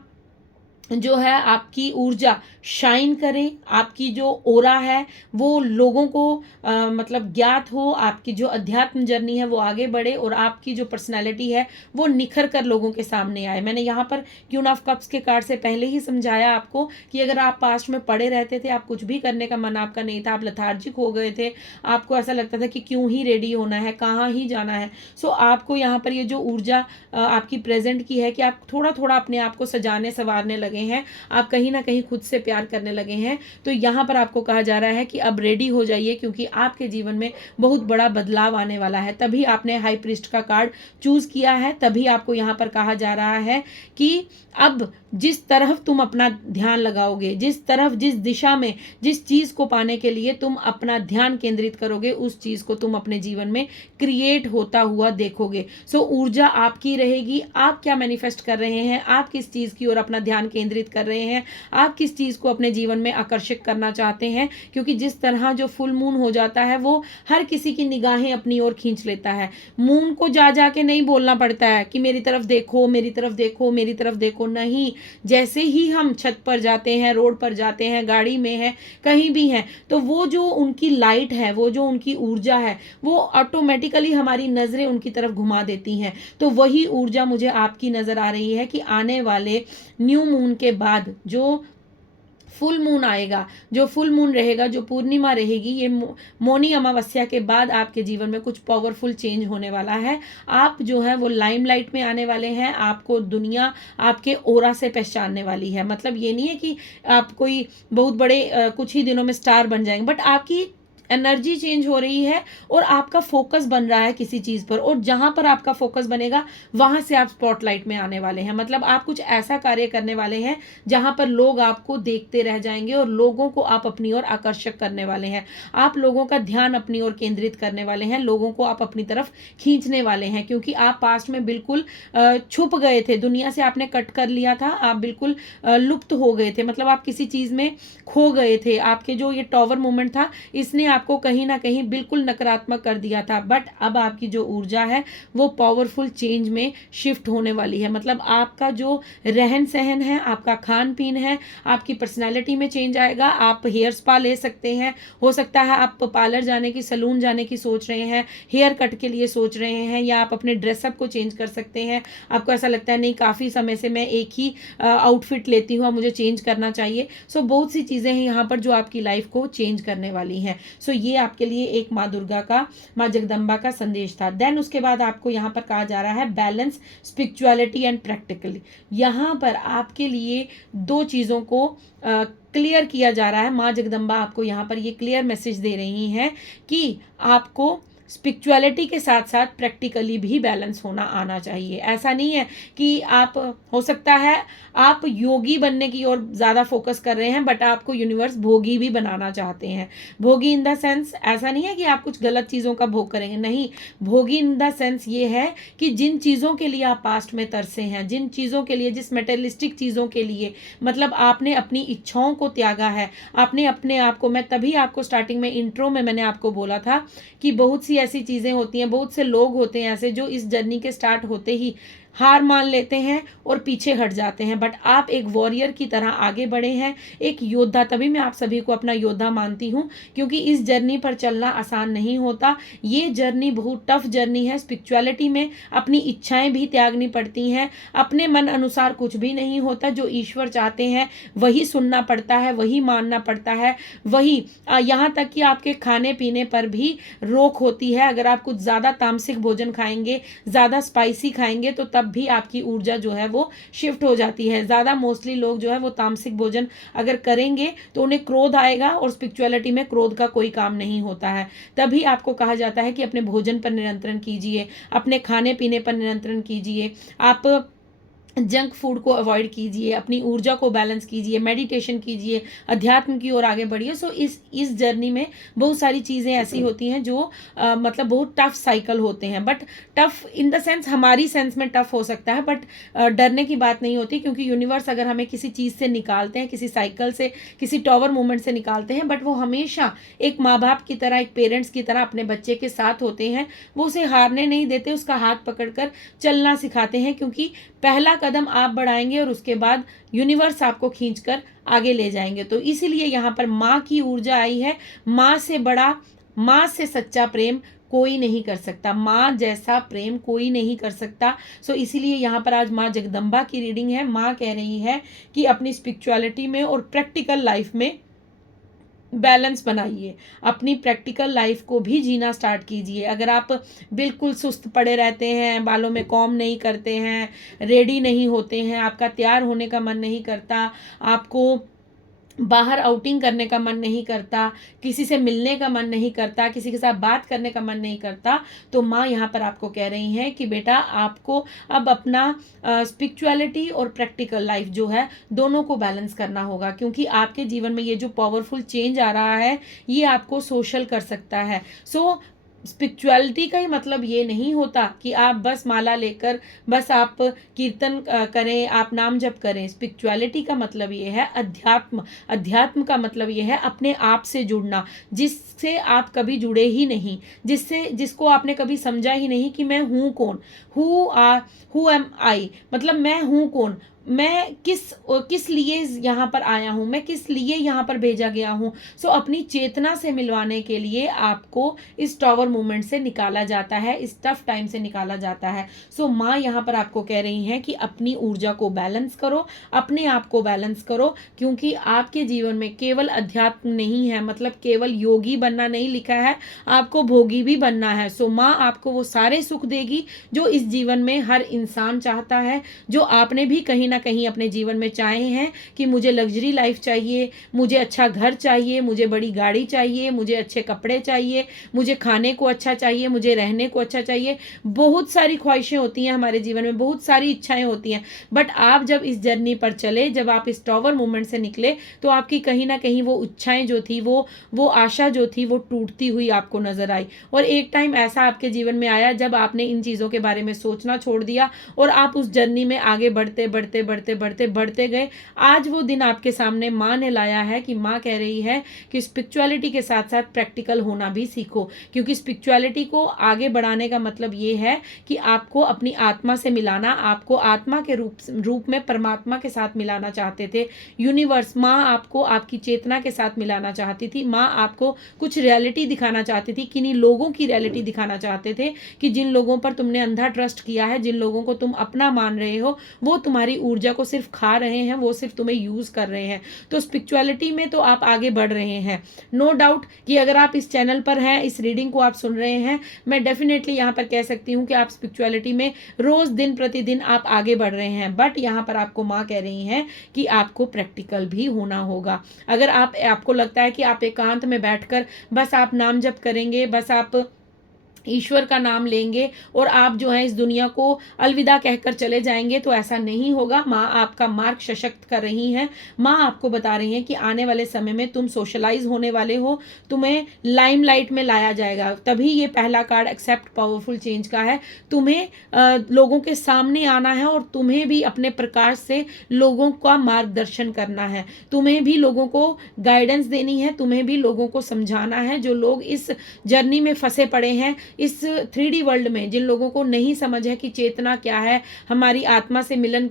जो है आपकी ऊर्जा शाइन करे, आपकी जो ओरा है वो लोगों को मतलब ज्ञात हो, आपकी जो अध्यात्म जर्नी है वो आगे बढ़े और आपकी जो पर्सनैलिटी है वो निखर कर लोगों के सामने आए। मैंने यहाँ पर क्वीन ऑफ कप्स के कार्ड से पहले ही समझाया आपको कि अगर आप पास्ट में पड़े रहते थे, आप कुछ भी करने का मन आपका नहीं था, आप लथार्जिक हो गए थे, आपको ऐसा लगता था कि क्यों ही रेडी होना है, कहाँ ही जाना है, सो आपको यहाँ पर ये जो ऊर्जा आपकी प्रेजेंट की है कि आप थोड़ा थोड़ा अपने आप को सजाने संवारने लगे हैं, आप कहीं ना कहीं खुद से प्यार करने लगे हैं। तो यहाँ पर आपको कहा जा रहा है कि अब रेडी हो जाइए, क्योंकि आपके जीवन में बहुत बड़ा बदलाव आने वाला है। तभी आपने हाई प्रीस्ट का कार्ड चूज किया है, तभी आपको यहाँ पर कहा जा रहा है कि अब जिस तरफ तुम अपना ध्यान लगाओगे, जिस तरफ, जिस दिशा में, जिस चीज को पाने के लिए तुम अपना ध्यान केंद्रित करोगे, उस चीज को तुम अपने जीवन में क्रिएट होता हुआ देखोगे। सो ऊर्जा आपकी रहेगी। आप क्या मैनिफेस्ट कर रहे हैं, आप किस चीज की ओर अपना ध्यान केंद्रित कर रहे हैं, आप किस चीज को अपने जीवन में आकर्षित करना चाहते हैं, क्योंकि जिस तरह जो फुल मून हो जाता है वो हर किसी की निगाहें अपनी ओर खींच लेता है। मून को जा जा के नहीं बोलना पड़ता है कि मेरी तरफ देखो, मेरी तरफ देखो, मेरी तरफ देखो, नहीं। जैसे ही हम छत पर जाते हैं, रोड पर जाते हैं, गाड़ी में है, कहीं भी हैं, तो वो जो उनकी लाइट है, वो जो उनकी ऊर्जा है, वो ऑटोमेटिकली हमारी नजरें उनकी तरफ घुमा देती हैं। तो वही ऊर्जा मुझे आपकी नजर आ रही है कि आने वाले न्यू मून के बाद जो फुल मून आएगा, जो फुल मून रहेगा, जो पूर्णिमा रहेगी, ये मौनी अमावस्या के बाद आपके जीवन में कुछ पावरफुल चेंज होने वाला है। आप जो है वो लाइमलाइट में आने वाले हैं, आपको दुनिया आपके ओरा से पहचानने वाली है। मतलब ये नहीं है कि आप कोई बहुत बड़े कुछ ही दिनों में स्टार बन जाएंगे, बट आपकी एनर्जी चेंज हो रही है और आपका फोकस बन रहा है किसी चीज पर, और जहां पर आपका फोकस बनेगा वहां से आप स्पॉटलाइट में आने वाले हैं। मतलब आप कुछ ऐसा कार्य करने वाले हैं जहां पर लोग आपको देखते रह जाएंगे और लोगों को आप अपनी ओर आकर्षक करने वाले हैं। आप लोगों का ध्यान अपनी ओर केंद्रित करने वाले हैं, लोगों को आप अपनी तरफ खींचने वाले हैं, क्योंकि आप पास्ट में बिल्कुल छुप गए थे, दुनिया से आपने कट कर लिया था, आप बिल्कुल लुप्त हो गए थे। मतलब आप किसी चीज में खो गए थे। आपके जो ये टॉवर मूवमेंट था, इसने आपको कहीं ना कहीं बिल्कुल नकारात्मक कर दिया था, बट अब आपकी जो ऊर्जा है वो पावरफुल चेंज में शिफ्ट होने वाली है। मतलब आपका जो रहन सहन है, आपका खान पीन है, आपकी पर्सनैलिटी में चेंज आएगा। आप हेयर स्पा ले सकते हैं, हो सकता है आप पार्लर जाने की, सलून जाने की सोच रहे हैं, हेयर कट के लिए सोच रहे हैं, या आप अपने ड्रेसअप को चेंज कर सकते हैं। आपको ऐसा लगता है नहीं, काफ़ी समय से मैं एक ही आउटफिट लेती हूँ, मुझे चेंज करना चाहिए। सो बहुत सी चीज़ें हैं यहाँ पर जो आपकी लाइफ को चेंज करने वाली हैं। सो ये आपके लिए एक माँ दुर्गा का, माँ जगदम्बा का संदेश था। देन उसके बाद आपको यहाँ पर कहा जा रहा है बैलेंस स्पिरिचुअलिटी एंड प्रैक्टिकली। यहाँ पर आपके लिए दो चीज़ों को क्लियर किया जा रहा है। माँ जगदम्बा आपको यहाँ पर ये क्लियर मैसेज दे रही हैं कि आपको स्पिरिचुअलिटी के साथ साथ प्रैक्टिकली भी बैलेंस होना आना चाहिए। ऐसा नहीं है कि आप, हो सकता है आप योगी बनने की ओर ज़्यादा फोकस कर रहे हैं, बट आपको यूनिवर्स भोगी भी बनाना चाहते हैं। भोगी इन द सेंस ऐसा नहीं है कि आप कुछ गलत चीज़ों का भोग करेंगे, नहीं। भोगी इन द सेंस ये है कि जिन चीज़ों के लिए आप पास्ट में तरसे हैं, जिन चीज़ों के लिए, जिस मेटेरियलिस्टिक चीज़ों के लिए मतलब आपने अपनी इच्छाओं को त्यागा है, आपने अपने आप को, मैं तभी आपको स्टार्टिंग में इंट्रो में मैंने आपको बोला था कि बहुत सी ऐसी चीज़ें होती हैं, बहुत से लोग होते हैं ऐसे जो इस जर्नी के स्टार्ट होते ही हार मान लेते हैं और पीछे हट जाते हैं, बट आप एक वॉरियर की तरह आगे बढ़े हैं, एक योद्धा। तभी मैं आप सभी को अपना योद्धा मानती हूँ, क्योंकि इस जर्नी पर चलना आसान नहीं होता। ये जर्नी बहुत टफ जर्नी है। स्पिरिचुअलिटी में अपनी इच्छाएं भी त्यागनी पड़ती हैं, अपने मन अनुसार कुछ भी नहीं होता। जो ईश्वर चाहते हैं वही सुनना पड़ता है, वही मानना पड़ता है, वही यहाँ तक कि आपके खाने पीने पर भी रोक होती है। अगर आप कुछ ज़्यादा तामसिक भोजन खाएंगे, ज़्यादा स्पाइसी खाएंगे, तो तब भी आपकी ऊर्जा जो है वो शिफ्ट हो जाती है। ज़्यादा मोस्टली लोग जो है वो तामसिक भोजन अगर करेंगे तो उन्हें क्रोध आएगा, और स्पिरिचुअलिटी में क्रोध का कोई काम नहीं होता है। तभी आपको कहा जाता है कि अपने भोजन पर नियंत्रण कीजिए, अपने खाने पीने पर नियंत्रण कीजिए। आप जंक फूड को अवॉइड कीजिए, अपनी ऊर्जा को बैलेंस कीजिए, मेडिटेशन कीजिए, अध्यात्म की ओर आगे बढ़िए। सो इस जर्नी में बहुत सारी चीज़ें ऐसी होती हैं जो मतलब बहुत टफ साइकिल होते हैं, but tough in the sense हमारी सेंस में टफ हो सकता है, बट डरने की बात नहीं होती, क्योंकि यूनिवर्स अगर हमें किसी चीज़ से निकालते हैं, किसी साइकिल से, किसी टॉवर मूवमेंट से निकालते हैं, बट वो हमेशा एक माँ बाप की तरह, एक पेरेंट्स की तरह अपने बच्चे के साथ होते हैं। वो उसे हारने नहीं देते, उसका हाथ पकड़कर चलना सिखाते हैं, क्योंकि पहला कदम आप बढ़ाएंगे और उसके बाद यूनिवर्स आपको खींचकर आगे ले जाएंगे। तो इसीलिए यहाँ पर माँ की ऊर्जा आई है। माँ से बड़ा, माँ से सच्चा प्रेम कोई नहीं कर सकता, माँ जैसा प्रेम कोई नहीं कर सकता। सो इसीलिए यहाँ पर आज माँ जगदम्बा की रीडिंग है। माँ कह रही है कि अपनी स्पिरिचुअलिटी में और प्रैक्टिकल लाइफ में बैलेंस बनाइए, अपनी प्रैक्टिकल लाइफ को भी जीना स्टार्ट कीजिए। अगर आप बिल्कुल सुस्त पड़े रहते हैं, बालों में कॉम्ब नहीं करते हैं, रेडी नहीं होते हैं, आपका तैयार होने का मन नहीं करता, आपको बाहर आउटिंग करने का मन नहीं करता, किसी से मिलने का मन नहीं करता, किसी के साथ बात करने का मन नहीं करता, तो माँ यहाँ पर आपको कह रही हैं कि बेटा आपको अब अपना स्पिरिचुअलिटी और प्रैक्टिकल लाइफ जो है दोनों को बैलेंस करना होगा, क्योंकि आपके जीवन में ये जो पावरफुल चेंज आ रहा है ये आपको सोशल कर सकता है। सो स्पिरिचुअलिटी का ही मतलब ये नहीं होता कि आप बस माला लेकर बस आप कीर्तन करें, आप नाम जप करें। स्पिरिचुअलिटी का मतलब ये है अध्यात्म, अध्यात्म का मतलब ये है अपने आप से जुड़ना, जिससे आप कभी जुड़े ही नहीं, जिसको आपने कभी समझा ही नहीं कि मैं हूँ कौन, हु एम आई, मतलब मैं हूँ कौन, मैं किस लिए यहाँ पर आया हूँ, मैं किस लिए यहाँ पर भेजा गया हूँ। सो अपनी चेतना से मिलवाने के लिए आपको इस टॉवर मूवमेंट से निकाला जाता है, इस टफ टाइम से निकाला जाता है। सो माँ यहाँ पर आपको कह रही हैं कि अपनी ऊर्जा को बैलेंस करो, अपने आप को बैलेंस करो, क्योंकि आपके जीवन में केवल अध्यात्म नहीं है, मतलब केवल योगी बनना नहीं लिखा है, आपको भोगी भी बनना है। सो माँ आपको वो सारे सुख देगी जो इस जीवन में हर इंसान चाहता है, जो आपने भी कहीं ना कहीं अपने जीवन में चाहे हैं कि मुझे लग्जरी लाइफ चाहिए, मुझे अच्छा घर चाहिए, मुझे बड़ी गाड़ी चाहिए, मुझे अच्छे कपड़े चाहिए, मुझे खाने को अच्छा चाहिए, मुझे रहने को अच्छा चाहिए। बहुत सारी ख्वाहिशें होती हैं हमारे जीवन में, बहुत सारी इच्छाएं होती हैं, बट आप जब इस जर्नी पर चले, जब आप इस टॉवर मूवमेंट से निकले, तो आपकी कहीं ना कहीं वो इच्छाएं जो थी, वो आशा जो थी, वो टूटती हुई आपको नजर आई। और एक टाइम ऐसा आपके जीवन में आया जब आपने इन चीज़ों के बारे में सोचना छोड़ दिया और आप उस जर्नी में आगे बढ़ते बढ़ते बढ़ते बढ़ते बढ़ते गए। आज वो दिन आपके सामने माँ ने लाया है कि माँ कह रही है कि स्पिरिचुअलिटी के साथ साथ प्रैक्टिकल होना भी सीखो, क्योंकि स्पिरिचुअलिटी को आगे बढ़ाने का मतलब ये है कि आपको अपनी आत्मा से मिलाना, आपको आत्मा के रूप में परमात्मा के साथ मिलाना चाहते थे यूनिवर्स। माँ आपको आपकी चेतना के साथ मिलाना चाहती थी, माँ आपको कुछ रियलिटी दिखाना चाहती थी, किन्हीं लोगों की रियलिटी दिखाना चाहते थे कि जिन लोगों पर तुमने अंधा ट्रस्ट किया है, जिन लोगों को तुम अपना मान रहे हो, वो तुम्हारी ऊर्जा को सिर्फ खा रहे हैं, वो सिर्फ तुम्हें यूज कर रहे हैं। तो स्पिरिचुअलिटी में तो आप आगे बढ़ रहे हैं, नो डाउट कि अगर आप इस चैनल पर हैं, इस रीडिंग को आप सुन रहे हैं, मैं डेफिनेटली यहाँ पर कह सकती हूँ कि आप स्पिरिचुअलिटी में रोज दिन प्रतिदिन आप आगे बढ़ रहे हैं। बट यहाँ पर आपको माँ कह रही हैं कि आपको प्रैक्टिकल भी होना होगा। अगर आपको लगता है कि आप एकांत में बैठकर बस आप नाम जप करेंगे, बस आप ईश्वर का नाम लेंगे और आप जो है इस दुनिया को अलविदा कहकर चले जाएंगे, तो ऐसा नहीं होगा। माँ आपका मार्ग सशक्त कर रही हैं। माँ आपको बता रही हैं कि आने वाले समय में तुम सोशलाइज होने वाले हो, तुम्हें लाइमलाइट में लाया जाएगा। तभी ये पहला कार्ड एक्सेप्ट पावरफुल चेंज का है। तुम्हें लोगों के सामने आना है और तुम्हें भी अपने प्रकाश से लोगों का मार्गदर्शन करना है, तुम्हें भी लोगों को गाइडेंस देनी है, तुम्हें भी लोगों को समझाना है। जो लोग इस जर्नी में फंसे पड़े हैं, इस 3D वर्ल्ड में, जिन लोगों को नहीं समझ है कि चेतना क्या है, हमारी आत्मा से मिलन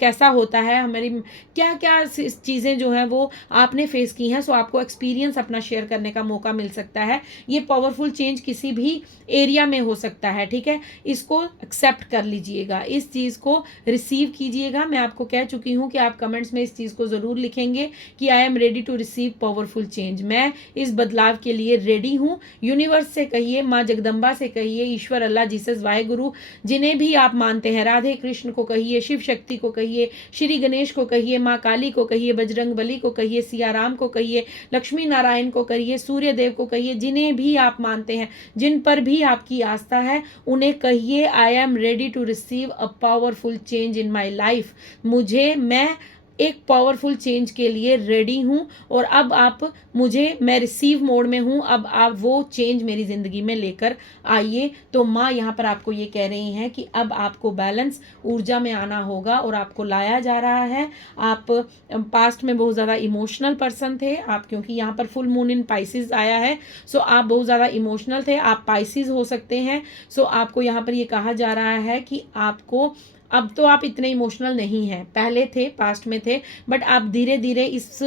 कैसा होता है, हमारी क्या क्या चीज़ें जो हैं वो आपने फेस की हैं, सो आपको एक्सपीरियंस अपना शेयर करने का मौका मिल सकता है। ये पावरफुल चेंज किसी भी एरिया में हो सकता है, ठीक है। इसको एक्सेप्ट कर लीजिएगा, इस चीज़ को रिसीव कीजिएगा। मैं आपको कह चुकी हूँ कि आप कमेंट्स में इस चीज़ को ज़रूर लिखेंगे कि I am ready to receive powerful change, मैं इस बदलाव के लिए रेडी हूँ। यूनिवर्स से कहिए, माँ जगदम्बा से कहिए, ईश्वर, अल्लाह, जीसस, वाहेगुरु, जिन्हें भी आप मानते हैं, राधे कृष्ण को कहिए, शिव शक्ति को कहिए, कहिए, श्री गणेश को कहिए, माँ काली को कहिए, बजरंगबली को कहिए, सिया राम को कहिए, लक्ष्मी नारायण को कहिए, सूर्य देव को कहिए, जिन्हें भी आप मानते हैं, जिन पर भी आपकी आस्था है, उन्हें कहिए I am ready to receive a powerful change in my life. मैं एक पावरफुल चेंज के लिए रेडी हूँ और अब आप मैं रिसीव मोड में हूँ, अब आप वो चेंज मेरी ज़िंदगी में लेकर आइए। तो माँ यहाँ पर आपको ये कह रही हैं कि अब आपको बैलेंस ऊर्जा में आना होगा और आपको लाया जा रहा है। आप पास्ट में बहुत ज़्यादा इमोशनल पर्सन थे आप, क्योंकि यहाँ पर फुल मून इन पाइसिस आया है। सो आप बहुत ज़्यादा इमोशनल थे, आप पाइसिस हो सकते हैं। सो आपको यहाँ पर ये कहा जा रहा है कि आपको अब तो आप इतने इमोशनल नहीं हैं, पहले थे, पास्ट में थे, बट आप धीरे धीरे इस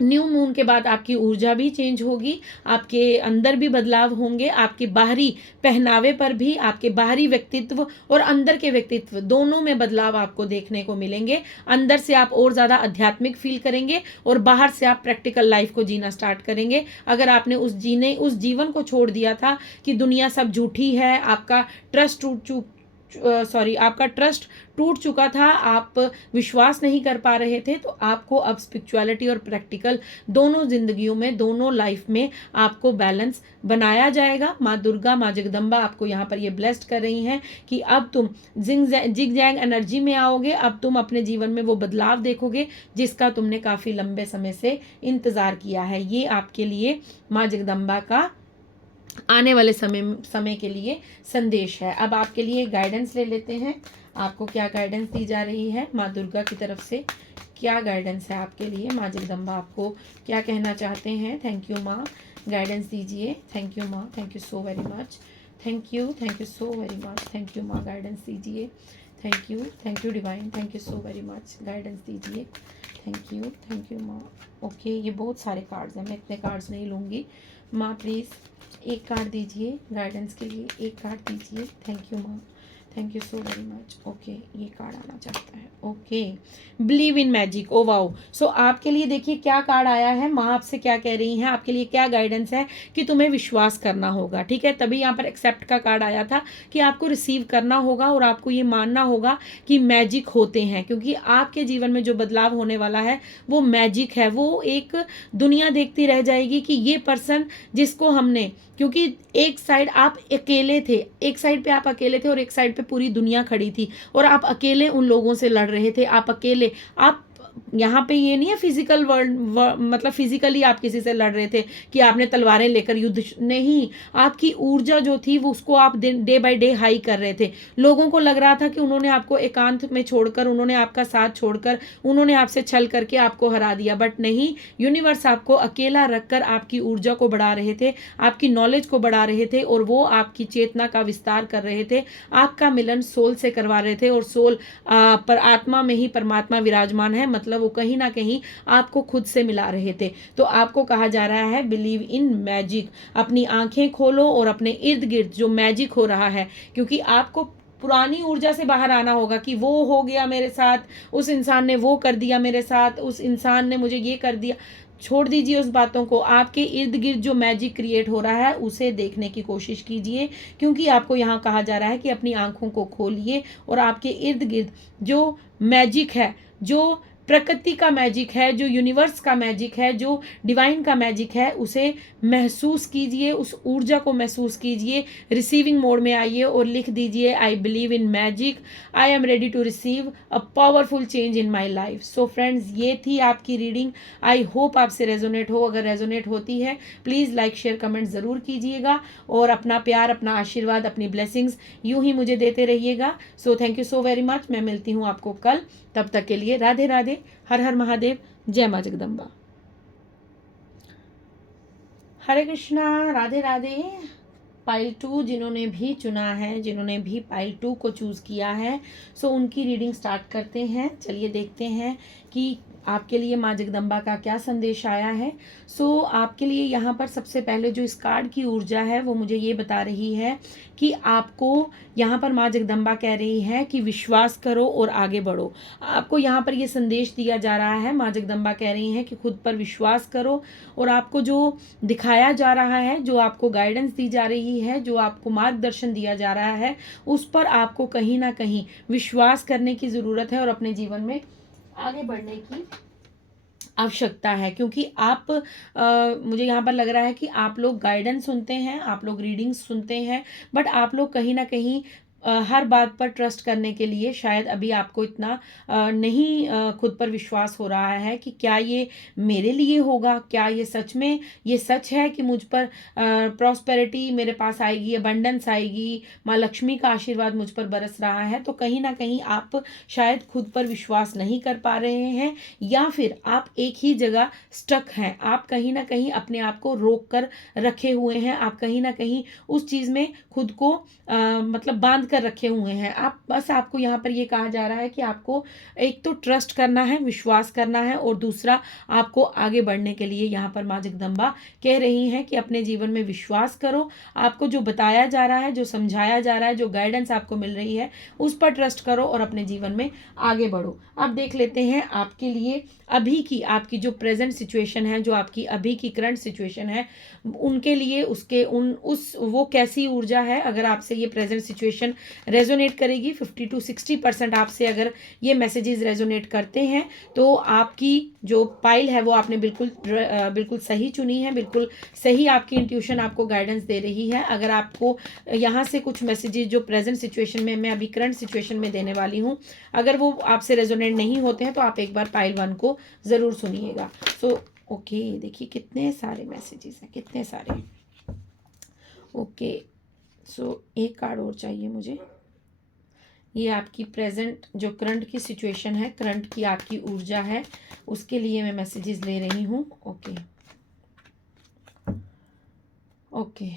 न्यू मून के बाद आपकी ऊर्जा भी चेंज होगी, आपके अंदर भी बदलाव होंगे, आपके बाहरी पहनावे पर भी, आपके बाहरी व्यक्तित्व और अंदर के व्यक्तित्व दोनों में बदलाव आपको देखने को मिलेंगे। अंदर से आप और ज़्यादा आध्यात्मिक फील करेंगे और बाहर से आप प्रैक्टिकल लाइफ को जीना स्टार्ट करेंगे। अगर आपने उस जीवन को छोड़ दिया था कि दुनिया सब झूठी है, आपका ट्रस्ट टूट चुका था, आप विश्वास नहीं कर पा रहे थे, तो आपको अब स्पिरिचुअलिटी और प्रैक्टिकल दोनों जिंदगियों में, दोनों लाइफ में आपको बैलेंस बनाया जाएगा। माँ दुर्गा, माँ जगदम्बा आपको यहाँ पर ये ब्लेस्ड कर रही हैं कि अब तुम जिग जैग एनर्जी में आओगे, अब तुम अपने जीवन में वो बदलाव देखोगे जिसका तुमने काफ़ी लंबे समय से इंतज़ार किया है। ये आपके लिए माँ जगदम्बा का आने वाले समय के लिए संदेश है। अब आपके लिए गाइडेंस ले लेते हैं, आपको क्या गाइडेंस दी जा रही है माँ दुर्गा की तरफ से, क्या गाइडेंस है आपके लिए, माँ जगदम्बा आपको क्या कहना चाहते हैं। थैंक यू माँ, गाइडेंस दीजिए। थैंक यू माँ, thank you so very much, thank you so very much, thank you माँ, गाइडेंस दीजिए। Thank you divine, thank you so very much, guidance दीजिए। थैंक यू माँ। ओके, ये बहुत सारे कार्ड्स हैं, मैं इतने कार्ड्स नहीं लूँगी माँ, प्लीज़ एक कार्ड दीजिए गाइडेंस के लिए, एक कार्ड दीजिए। थैंक यू माँ, thank you so very much. Okay, ये कार्ड आना चाहता है। Okay, believe in magic. Oh wow. So आपके लिए देखिए क्या कार्ड आया है, माँ आपसे क्या कह रही हैं, आपके लिए क्या गाइडेंस है कि तुम्हें विश्वास करना होगा। ठीक है, तभी यहाँ पर एक्सेप्ट का कार्ड आया था कि आपको रिसीव करना होगा और आपको ये मानना होगा कि मैजिक होते हैं, क्योंकि आपके जीवन में जो बदलाव होने वाला है वो मैजिक है। वो एक दुनिया देखती रह जाएगी कि ये पर्सन जिसको हमने, क्योंकि एक साइड आप अकेले थे, एक साइड पे आप अकेले थे और एक साइड पे पूरी दुनिया खड़ी थी और आप अकेले उन लोगों से लड़ रहे थे, आप अकेले, आप यहाँ पे ये नहीं है फिजिकल मतलब फिजिकली आप किसी से लड़ रहे थे कि आपने तलवारें लेकर युद्ध नहीं, आपकी ऊर्जा जो थी वो उसको आप डे बाय डे हाई कर रहे थे। लोगों को लग रहा था कि उन्होंने आपको एकांत में छोड़कर, उन्होंने आपका साथ छोड़कर, उन्होंने आपसे छल करके आपको हरा दिया, बट नहीं, यूनिवर्स आपको अकेला रखकर आपकी ऊर्जा को बढ़ा रहे थे, आपकी नॉलेज को बढ़ा रहे थे और वो आपकी चेतना का विस्तार कर रहे थे, आपका मिलन सोल से करवा रहे थे और सोल पर आत्मा में ही परमात्मा विराजमान है, मतलब वो कहीं ना कहीं आपको खुद से मिला रहे थे। तो आपको कहा जा रहा है बिलीव इन मैजिक, अपनी आंखें खोलो और अपने इर्द गिर्द जो मैजिक हो रहा है, क्योंकि आपको पुरानी ऊर्जा से बाहर आना होगा कि वो हो गया मेरे साथ, उस इंसान ने वो कर दिया मेरे साथ, उस इंसान ने मुझे ये कर दिया, छोड़ दीजिए उस बातों को। आपके इर्द गिर्द जो मैजिक क्रिएट हो रहा है उसे देखने की कोशिश कीजिए, क्योंकि आपको यहाँ कहा जा रहा है कि अपनी आंखों को खोलिए और आपके इर्द गिर्द जो मैजिक है, जो प्रकृति का मैजिक है, जो यूनिवर्स का मैजिक है, जो डिवाइन का मैजिक है, उसे महसूस कीजिए, उस ऊर्जा को महसूस कीजिए। रिसीविंग मोड में आइए और लिख दीजिए I believe in magic, I am ready to receive a powerful change in my life. So friends, ये थी आपकी रीडिंग। आई होप आपसे रेजोनेट हो, अगर रेजोनेट होती है प्लीज़ लाइक शेयर कमेंट ज़रूर कीजिएगा और अपना प्यार, अपना आशीर्वाद, अपनी ब्लेसिंग्स यूं ही मुझे देते रहिएगा। So thank you so very much. मैं मिलती हूँ आपको कल, तब तक के लिए राधे राधे, हर हर महादेव, जय माँ जगदम्बा। हरे कृष्णा, राधे राधे। पाइल 2 जिन्होंने भी चुना है, जिन्होंने भी पाइल 2 को चूज़ किया है, सो उनकी रीडिंग स्टार्ट करते हैं। चलिए देखते हैं कि आपके लिए माँ जगदम्बा का क्या संदेश आया है। सो आपके लिए यहाँ पर सबसे पहले जो इस कार्ड की ऊर्जा है वो मुझे ये बता रही है कि आपको यहाँ पर माँ जगदम्बा कह रही है कि विश्वास करो और आगे बढ़ो। आपको यहाँ पर ये संदेश दिया जा रहा है, माँ जगदम्बा कह रही हैं कि खुद पर विश्वास करो और आपको जो दिखाया जा रहा है, जो आपको गाइडेंस दी जा रही रही है, जो आपको मार्गदर्शन दिया जा रहा है, उस पर आपको कहीं ना कहीं विश्वास करने की ज़रूरत है और अपने जीवन में आगे बढ़ने की आवश्यकता है। क्योंकि आप मुझे यहाँ पर लग रहा है कि आप लोग गाइडेंस सुनते हैं, आप लोग रीडिंग्स सुनते हैं, बट आप लोग कहीं ना कहीं हर बात पर ट्रस्ट करने के लिए शायद अभी आपको इतना नहीं खुद पर विश्वास हो रहा है कि क्या ये मेरे लिए होगा, क्या ये सच में ये सच है कि मुझ पर प्रॉस्पेरिटी मेरे पास आएगी, अबंडेंस आएगी, माँ लक्ष्मी का आशीर्वाद मुझ पर बरस रहा है। तो कहीं ना कहीं आप शायद खुद पर विश्वास नहीं कर पा रहे हैं, या फिर आप एक ही जगह स्टक हैं, आप कहीं ना कहीं अपने आप को रोक कर रखे हुए हैं, आप कहीं ना कहीं उस चीज़ में खुद को मतलब बांध कर रखे हुए हैं। आप बस आपको यहाँ पर ये कहा जा रहा है कि आपको एक तो ट्रस्ट करना है, विश्वास करना है, और दूसरा आपको आगे बढ़ने के लिए यहाँ पर माँ जगदम्बा कह रही हैं कि अपने जीवन में विश्वास करो, आपको जो बताया जा रहा है, जो समझाया जा रहा है, जो गाइडेंस आपको मिल रही है, उस पर ट्रस्ट करो और अपने जीवन में आगे बढ़ो। अब देख लेते हैं आपके लिए अभी की आपकी जो प्रेजेंट सिचुएशन है, जो आपकी अभी की करंट सिचुएशन है, उनके लिए वो कैसी ऊर्जा है। अगर आपसे ये प्रेजेंट सिचुएशन रेजोनेट करेगी, 50 to 60% आपसे अगर ये मैसेजेस रेजोनेट करते हैं, तो आपकी जो पाइल है वो आपने बिल्कुल सही चुनी है, बिल्कुल सही आपकी इंट्यूशन आपको गाइडेंस दे रही है। अगर आपको यहाँ से कुछ मैसेजेस जो प्रेजेंट सिचुएशन में मैं अभी करंट सिचुएशन में देने वाली हूँ, अगर वो आपसे रेजोनेट नहीं होते हैं, तो आप एक बार पाइल 1 को ज़रूर सुनिएगा। सो ओके, देखिए कितने सारे मैसेजेस हैं, कितने सारे। ओके, सो एक कार्ड और चाहिए मुझे। ये आपकी प्रेजेंट जो करंट की सिचुएशन है, करंट की आपकी ऊर्जा है, उसके लिए मैं मैसेजेस ले रही हूँ। ओके ओके,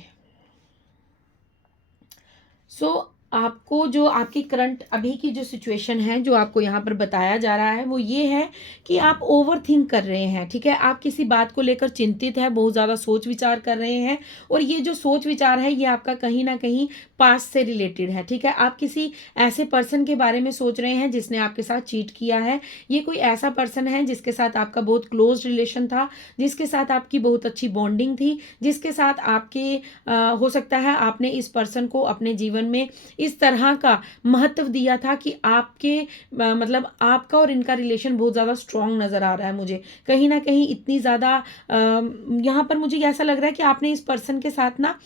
सो आपको जो आपकी करंट अभी की जो सिचुएशन है, जो आपको यहाँ पर बताया जा रहा है, वो ये है कि आप ओवर थिंक कर रहे हैं। ठीक है, आप किसी बात को लेकर चिंतित है, बहुत ज़्यादा सोच विचार कर रहे हैं, और ये जो सोच विचार है ये आपका कहीं ना कहीं पास्ट से रिलेटेड है। ठीक है, आप किसी ऐसे पर्सन के बारे में सोच रहे हैं जिसने आपके साथ चीट किया है। ये कोई ऐसा पर्सन है जिसके साथ आपका बहुत क्लोज रिलेशन था, जिसके साथ आपकी बहुत अच्छी बॉन्डिंग थी, जिसके साथ आपके हो सकता है आपने इस पर्सन को अपने जीवन में इस तरह का महत्व दिया था कि आपके मतलब आपका और इनका रिलेशन बहुत ज़्यादा स्ट्रांग नज़र आ रहा है मुझे। कहीं ना कहीं इतनी ज़्यादा यहाँ पर मुझे ऐसा लग रहा है कि आपने इस पर्सन के साथ ना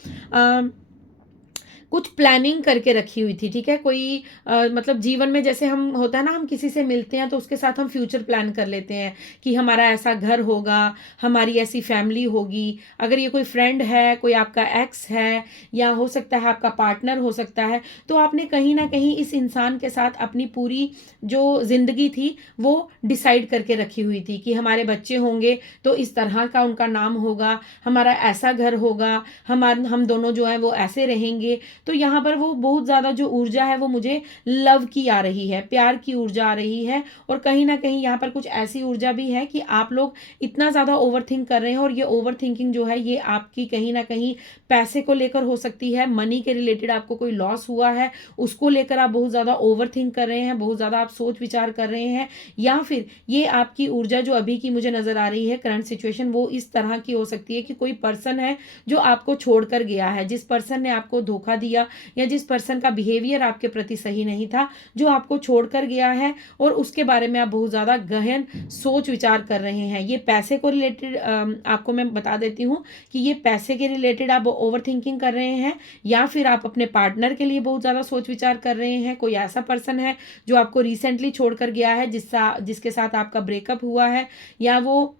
कुछ प्लानिंग करके रखी हुई थी। ठीक है, कोई मतलब जीवन में जैसे हम होता है ना, हम किसी से मिलते हैं तो उसके साथ हम फ्यूचर प्लान कर लेते हैं कि हमारा ऐसा घर होगा, हमारी ऐसी फैमिली होगी। अगर ये कोई फ्रेंड है, कोई आपका एक्स है, या हो सकता है आपका पार्टनर हो सकता है, तो आपने कहीं ना कहीं इस इंसान के साथ अपनी पूरी जो ज़िंदगी थी वो डिसाइड करके रखी हुई थी कि हमारे बच्चे होंगे तो इस तरह का उनका नाम होगा, हमारा ऐसा घर होगा, हम दोनों जो है वो ऐसे रहेंगे। तो यहाँ पर वो बहुत ज़्यादा जो ऊर्जा है वो मुझे लव की आ रही है, प्यार की ऊर्जा आ रही है। और कहीं ना कहीं यहाँ पर कुछ ऐसी ऊर्जा भी है कि आप लोग इतना ज़्यादा ओवर थिंक कर रहे हैं, और ये ओवर थिंकिंग जो है ये आपकी कहीं ना कहीं पैसे को लेकर हो सकती है, मनी के रिलेटेड आपको कोई लॉस हुआ है उसको लेकर आप बहुत ज़्यादा ओवर थिंक कर रहे हैं, बहुत ज़्यादा आप सोच विचार कर रहे हैं। या फिर ये आपकी ऊर्जा जो अभी की मुझे नज़र आ रही है करंट सिचुएशन, वो इस तरह की हो सकती है कि कोई पर्सन है जो आपको छोड़कर गया है, जिस पर्सन ने आपको धोखा दिया, या जिस पर्सन का बिहेवियर आपके प्रति सही नहीं था, जो आपको छोड़कर गया है, और उसके बारे में आप बहुत ज़्यादा गहन सोच विचार कर रहे हैं। ये पैसे को रिलेटेड आपको मैं बता देती हूँ कि ये पैसे के रिलेटेड आप ओवर थिंकिंग कर रहे हैं, या फिर आप अपने पार्टनर के लिए बहुत ज़्यादा सोच विचार कर रहे हैं। कोई ऐसा पर्सन है जो आपको रिसेंटली छोड़कर गया है, जिसके साथ आपका ब्रेकअप हुआ है, या वो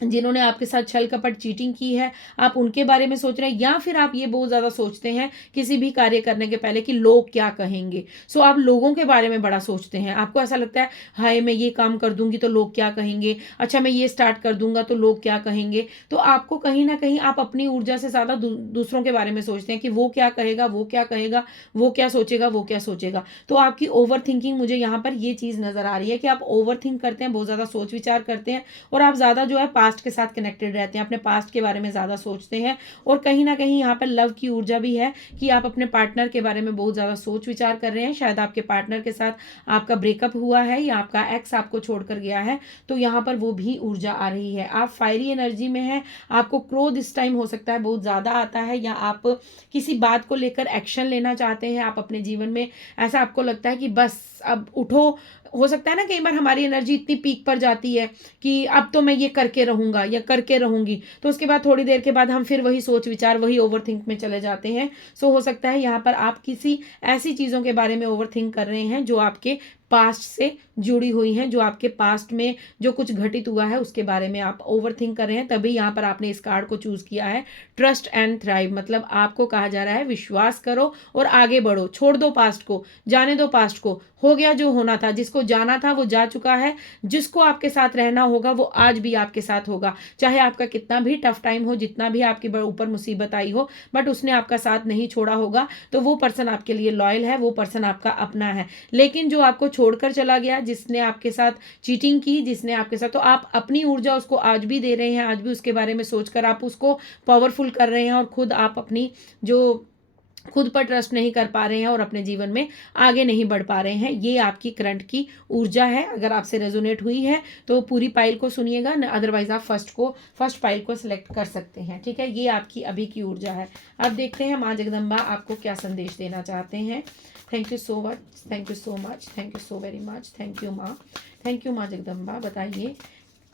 जिन्होंने आपके साथ छल कपट चीटिंग की है, आप उनके बारे में सोच रहे हैं। या फिर आप ये बहुत ज़्यादा सोचते हैं किसी भी कार्य करने के पहले कि लोग क्या कहेंगे। सो आप लोगों के बारे में बड़ा सोचते हैं, आपको ऐसा लगता है हाय मैं ये काम कर दूंगी तो लोग क्या कहेंगे, अच्छा मैं ये स्टार्ट कर दूंगा तो लोग क्या कहेंगे। तो आपको कहीं ना कहीं आप अपनी ऊर्जा से ज़्यादा दूसरों के बारे में सोचते हैं कि वो क्या कहेगा, वो क्या कहेगा, वो क्या सोचेगा, वो क्या सोचेगा। तो आपकी ओवर थिंकिंग, मुझे यहाँ पर ये चीज़ नज़र आ रही है कि आप ओवर थिंक करते हैं, बहुत ज़्यादा सोच विचार करते हैं, और आप ज़्यादा जो है पास्ट के साथ कनेक्टेड रहते हैं, अपने पास्ट के बारे में ज़्यादा सोचते हैं। और कहीं ना कहीं यहाँ पर लव की ऊर्जा भी है कि आप अपने पार्टनर के बारे में बहुत ज़्यादा सोच विचार कर रहे हैं। शायद आपके पार्टनर के साथ आपका ब्रेकअप हुआ है या आपका एक्स आपको छोड़कर गया है, तो यहाँ पर वो भी ऊर्जा आ रही है। आप फायरी एनर्जी में हैं, आपको क्रोध इस टाइम हो सकता है बहुत ज़्यादा आता है, या आप किसी बात को लेकर एक्शन लेना चाहते हैं। आप अपने जीवन में ऐसा आपको लगता है कि बस अब उठो। हो सकता है ना, कई बार हमारी एनर्जी इतनी पीक पर जाती है कि अब तो मैं ये करके रहूंगा या करके रहूंगी, तो उसके बाद थोड़ी देर के बाद हम फिर वही सोच विचार, वही ओवर थिंक में चले जाते हैं। सो हो सकता है यहाँ पर आप किसी ऐसी चीज़ों के बारे में ओवर थिंक कर रहे हैं जो आपके पास्ट से जुड़ी हुई हैं, जो आपके पास्ट में जो कुछ घटित हुआ है उसके बारे में आप ओवर थिंक कर रहे हैं। तभी यहाँ पर आपने इस कार्ड को चूज किया है, ट्रस्ट एंड थ्राइव। मतलब आपको कहा जा रहा है विश्वास करो और आगे बढ़ो, छोड़ दो पास्ट को, जाने दो पास्ट को। हो गया जो होना था, जिसको जाना था वो जा चुका है, जिसको आपके साथ रहना होगा वो आज भी आपके साथ होगा। चाहे आपका कितना भी टफ टाइम हो, जितना भी आपके ऊपर मुसीबत आई हो, बट उसने आपका साथ नहीं छोड़ा होगा, तो वो पर्सन आपके लिए लॉयल है, वो पर्सन आपका अपना है। लेकिन जो आपको छोड़कर चला गया, जिसने आपके साथ चीटिंग की, जिसने आपके साथ, तो आप अपनी ऊर्जा उसको आज भी दे रहे हैं, आज भी उसके बारे में सोचकर आप उसको पावरफुल कर रहे हैं, और खुद आप अपनी जो खुद पर ट्रस्ट नहीं कर पा रहे हैं और अपने जीवन में आगे नहीं बढ़ पा रहे हैं। ये आपकी करंट की ऊर्जा है। अगर आपसे रेजोनेट हुई है तो पूरी पाइल को सुनिएगा, अदरवाइज आप फर्स्ट पाइल को सिलेक्ट कर सकते हैं। ठीक है, ये आपकी अभी की ऊर्जा है। अब देखते हैं माँ जगदम्बा आपको क्या संदेश देना चाहते हैं। Thank you so much, thank you so much, thank you so very much, thank you माँ, थैंक यू माँ जगदम्बा। बताइए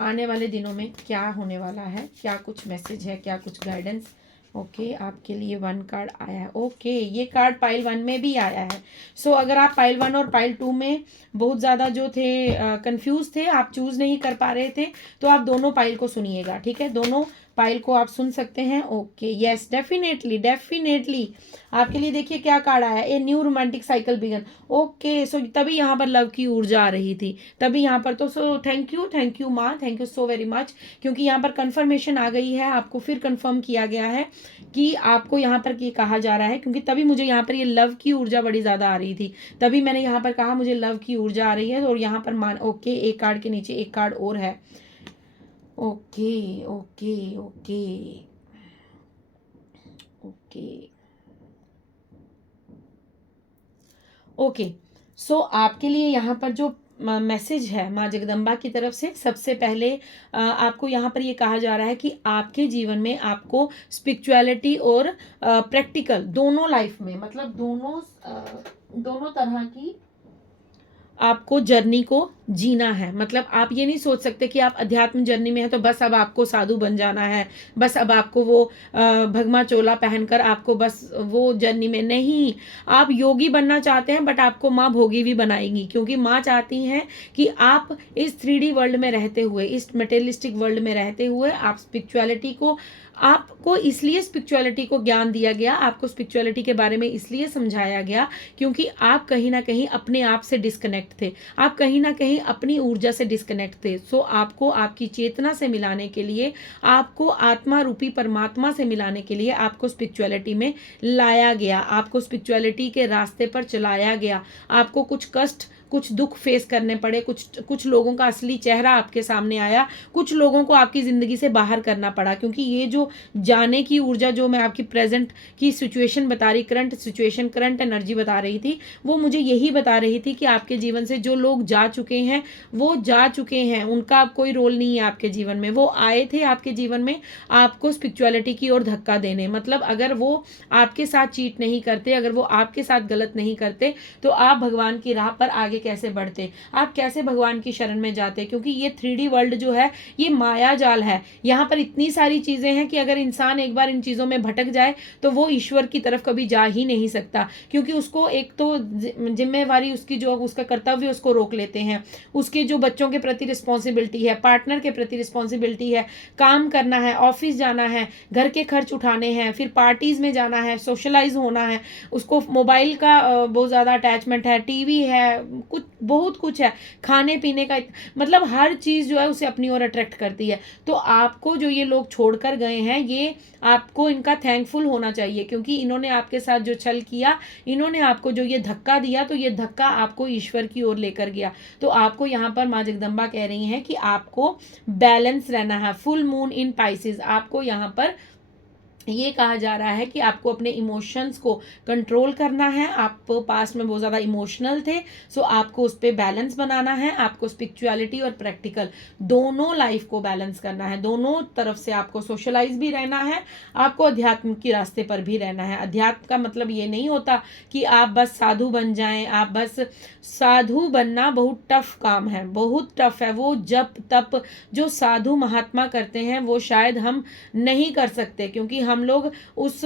आने वाले दिनों में क्या होने वाला है, क्या कुछ मैसेज है, क्या कुछ गाइडेंस। ओके आपके लिए 1 कार्ड आया है। ओके ये कार्ड पाइल 1 में भी आया है। सो अगर आप पाइल 1 और पाइल 2 में बहुत ज़्यादा जो थे कंफ्यूज थे, आप चूज़ नहीं कर पा रहे थे, तो आप दोनों पाइल को सुनिएगा। ठीक है, दोनों पाइल को आप सुन सकते हैं। ओके यस, डेफिनेटली डेफिनेटली आपके लिए देखिए क्या कार्ड आया, a new romantic cycle began. Okay so तभी यहाँ पर लव की ऊर्जा आ रही थी, तभी यहाँ पर। तो सो थैंक यू माँ, thank you so very much, क्योंकि यहाँ पर कंफर्मेशन आ गई है, आपको फिर कंफर्म किया गया है कि आपको यहाँ पर ये कहा जा रहा है, क्योंकि तभी मुझे यहाँ पर ये लव की ऊर्जा बड़ी ज़्यादा आ रही थी, तभी मैंने यहाँ पर कहा मुझे लव की ऊर्जा आ रही है। और यहाँ पर मान ओके एक कार्ड के नीचे एक कार्ड और है। Okay okay okay okay okay so आपके लिए यहाँ पर जो मैसेज है माँ जगदम्बा की तरफ से, सबसे पहले आपको यहाँ पर ये कहा जा रहा है कि आपके जीवन में आपको स्पिरिचुअलिटी और प्रैक्टिकल दोनों लाइफ में, मतलब दोनों तरह की आपको जर्नी को जीना है। मतलब आप ये नहीं सोच सकते कि आप अध्यात्म जर्नी में है तो बस अब आपको साधु बन जाना है, बस अब आपको वो भगमा चोला पहनकर आपको बस वो जर्नी में नहीं। आप योगी बनना चाहते हैं, बट आपको माँ भोगी भी बनाएंगी, क्योंकि माँ चाहती हैं कि आप इस 3D वर्ल्ड में रहते हुए, इस मटेरियलिस्टिक वर्ल्ड में रहते हुए आप स्पिरिचुअलिटी को, आपको इसलिए स्पिरिचुअलिटी को ज्ञान दिया गया, आपको स्पिरिचुअलिटी के बारे में इसलिए समझाया गया क्योंकि आप कहीं ना कहीं अपने आप से डिस्कनेक्ट थे, आप कहीं ना कहीं अपनी ऊर्जा से डिस्कनेक्ट थे। सो आपको आपकी चेतना से मिलाने के लिए, आपको आत्मा रूपी परमात्मा से मिलाने के लिए आपको स्पिरिचुअलिटी में लाया गया, आपको स्पिरिचुअलिटी के रास्ते पर चलाया गया। आपको कुछ कष्ट, कुछ दुख फेस करने पड़े, कुछ लोगों का असली चेहरा आपके सामने आया, कुछ लोगों को आपकी ज़िंदगी से बाहर करना पड़ा, क्योंकि ये जो जाने की ऊर्जा जो मैं आपकी प्रेजेंट की सिचुएशन बता रही, करंट सिचुएशन, करंट एनर्जी बता रही थी, वो मुझे यही बता रही थी कि आपके जीवन से जो लोग जा चुके हैं वो जा चुके हैं, उनका अब कोई रोल नहीं है आपके जीवन में। वो आए थे आपके जीवन में आपको स्पिरिचुअलिटी की ओर धक्का देने। मतलब अगर वो आपके साथ चीट नहीं करते, अगर वो आपके साथ गलत नहीं करते, तो आप भगवान की राह पर आगे कैसे बढ़ते, आप कैसे भगवान की शरण में जाते। क्योंकि ये 3D वर्ल्ड जो है ये माया जाल है, यहाँ पर इतनी सारी चीजें हैं कि अगर इंसान एक बार इन चीजों में भटक जाए तो वो ईश्वर की तरफ कभी जा ही नहीं सकता, क्योंकि उसको एक तो जिम्मेवारी उसकी, जो उसका कर्तव्य उसको रोक लेते हैं, उसके जो बच्चों के प्रति रिस्पॉन्सिबिलिटी है, पार्टनर के प्रति रिस्पॉन्सिबिलिटी है, काम करना है, ऑफिस जाना है, घर के खर्च उठाने हैं, फिर पार्टीज में जाना है, सोशलाइज होना है, उसको मोबाइल का बहुत ज़्यादा अटैचमेंट है, टीवी है, कुछ बहुत कुछ है, खाने पीने का मतलब हर चीज़ जो है उसे अपनी ओर अट्रैक्ट करती है। तो आपको जो ये लोग छोड़कर गए हैं, ये आपको इनका थैंकफुल होना चाहिए, क्योंकि इन्होंने आपके साथ जो छल किया, इन्होंने आपको जो ये धक्का दिया, तो ये धक्का आपको ईश्वर की ओर लेकर गया। तो आपको यहाँ पर माँ जगदम्बा कह रही हैं कि आपको बैलेंस रहना है। फुल मून इन पाइसेस, आपको यहाँ पर ये कहा जा रहा है कि आपको अपने इमोशंस को कंट्रोल करना है। आप पास्ट में बहुत ज़्यादा इमोशनल थे, सो आपको उस पर बैलेंस बनाना है। आपको स्पिरिचुअलिटी और प्रैक्टिकल दोनों लाइफ को बैलेंस करना है, दोनों तरफ से आपको सोशलाइज भी रहना है, आपको अध्यात्म के रास्ते पर भी रहना है। अध्यात्म का मतलब ये नहीं होता कि आप बस साधु बन जाएं, आप बस साधु बनना बहुत टफ काम है, बहुत टफ है। वो जप तप जो साधु महात्मा करते हैं वो शायद हम नहीं कर सकते, क्योंकि हम लोग उस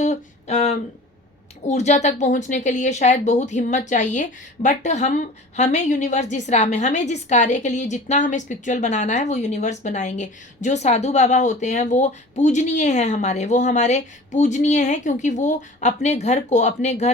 ऊर्जा तक पहुंचने के लिए शायद बहुत हिम्मत चाहिए। बट हमें यूनिवर्स जिस राह में, हमें जिस कार्य के लिए जितना हमें स्पिरिचुअल बनाना है वो यूनिवर्स बनाएंगे। जो साधु बाबा होते हैं वो पूजनीय हैं हमारे, वो हमारे पूजनीय हैं, क्योंकि वो अपने घर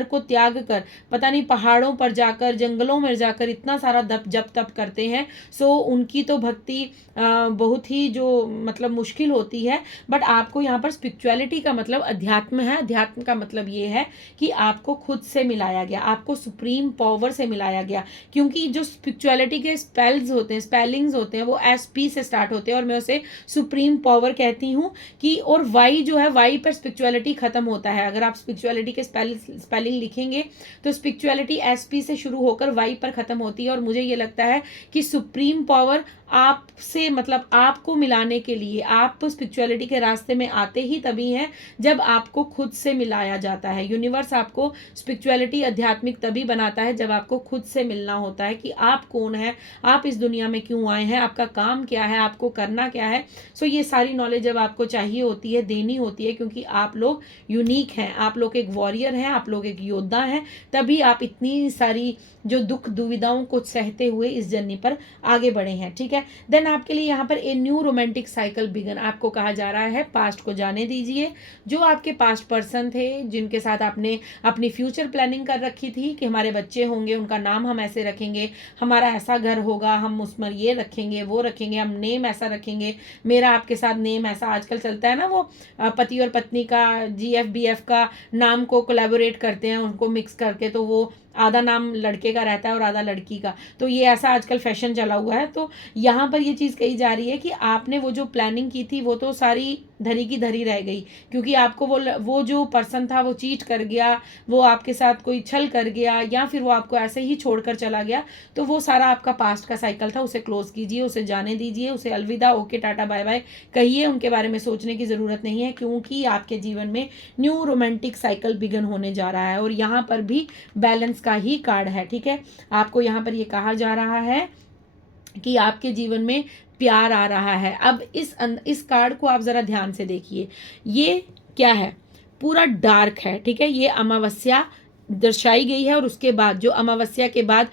को त्याग कर पता नहीं पहाड़ों पर जाकर, जंगलों में जाकर इतना सारा जप तप करते हैं। सो उनकी तो भक्ति बहुत ही जो मतलब मुश्किल होती है। बट आपको यहाँ पर स्पिरिचुअलिटी का मतलब अध्यात्म है। अध्यात्म का मतलब ये है कि आपको खुद से मिलाया गया, आपको सुप्रीम पावर से मिलाया गया। क्योंकि जो स्पिरिचुअलिटी के स्पेल्स होते हैं, स्पेलिंग्स होते हैं, वो SP से स्टार्ट होते हैं और मैं उसे सुप्रीम पावर कहती हूँ कि, और वाई जो है, वाई पर स्पिरिचुअलिटी खत्म होता है। अगर आप स्पिरिचुअलिटी के स्पेलिंग लिखेंगे तो स्पिरिचुअलिटी SP से शुरू होकर वाई पर खत्म होती है। और मुझे ये लगता है कि सुप्रीम पावर आपसे मतलब आपको मिलाने के लिए, आप स्पिरिचुअलिटी के रास्ते में आते ही तभी हैं जब आपको खुद से मिलाया जाता है। यूनिवर्स आपको स्पिरिचुअलिटी आध्यात्मिक तभी बनाता है जब आपको खुद से मिलना होता है कि आप कौन है, आप इस दुनिया में क्यों आए हैं, आपका काम क्या है, आपको करना क्या है। सो ये सारी नॉलेज जब आपको चाहिए होती है, देनी होती है, क्योंकि आप लोग यूनिक हैं, आप लोग एक वॉरियर हैं, आप लोग एक योद्धा हैं, तभी आप इतनी सारी जो दुख दुविधाओं को सहते हुए इस जर्नी पर आगे बढ़े हैं। ठीक है, देन आपके लिए यहाँ पर a new romantic cycle began, आपको कहा जा रहा है पास्ट को जाने दीजिए। जो आपके पास्ट पर्सन थे, जिनके साथ आपने अपनी फ्यूचर प्लानिंग कर रखी थी कि हमारे बच्चे होंगे, उनका नाम हम ऐसे रखेंगे, हमारा ऐसा घर होगा, हम उसमें ये रखेंगे, वो रखेंगे, हम नेम ऐसा रखेंगे, मेरा आपके साथ नेम ऐसा। आजकल चलता है ना वो पति और पत्नी का GF BF का नाम को कोलैबोरेट करते हैं, उनको मिक्स करके, तो वो आधा नाम लड़के का रहता है और आधा लड़की का। तो ये ऐसा आजकल फैशन चला हुआ है। तो यहाँ पर ये चीज़ कही जा रही है कि आपने वो जो प्लानिंग की थी वो तो सारी धरी की धरी रह गई, क्योंकि आपको वो जो पर्सन था वो चीट कर गया, वो आपके साथ कोई छल कर गया, या फिर वो आपको ऐसे ही छोड़कर चला गया। तो वो सारा आपका पास्ट का साइकिल था, उसे क्लोज कीजिए, उसे जाने दीजिए, उसे अलविदा, ओके, टाटा, बाय बाय कहिए। उनके बारे में सोचने की ज़रूरत नहीं है, क्योंकि आपके जीवन में न्यू रोमांटिक साइकिल बिगन होने जा रहा है। और यहाँ पर भी बैलेंस का ही कार्ड है। ठीक है, आपको यहाँ पर ये कहा जा रहा है कि आपके जीवन में प्यार आ रहा है। अब इस कार्ड को आप ज़रा ध्यान से देखिए, ये क्या है, पूरा डार्क है। ठीक है, ये अमावस्या दर्शाई गई है, और उसके बाद जो अमावस्या के बाद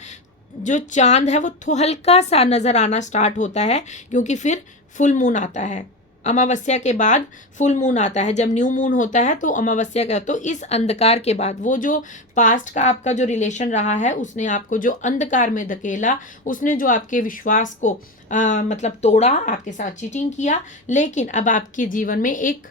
जो चांद है वो हल्का सा नज़र आना स्टार्ट होता है, क्योंकि फिर फुल मून आता है। अमावस्या के बाद फुल मून आता है, जब न्यू मून होता है तो अमावस्या का। तो इस अंधकार के बाद वो जो पास्ट का आपका जो रिलेशन रहा है, उसने आपको जो अंधकार में धकेला, उसने जो आपके विश्वास को मतलब तोड़ा, आपके साथ चीटिंग किया, लेकिन अब आपके जीवन में एक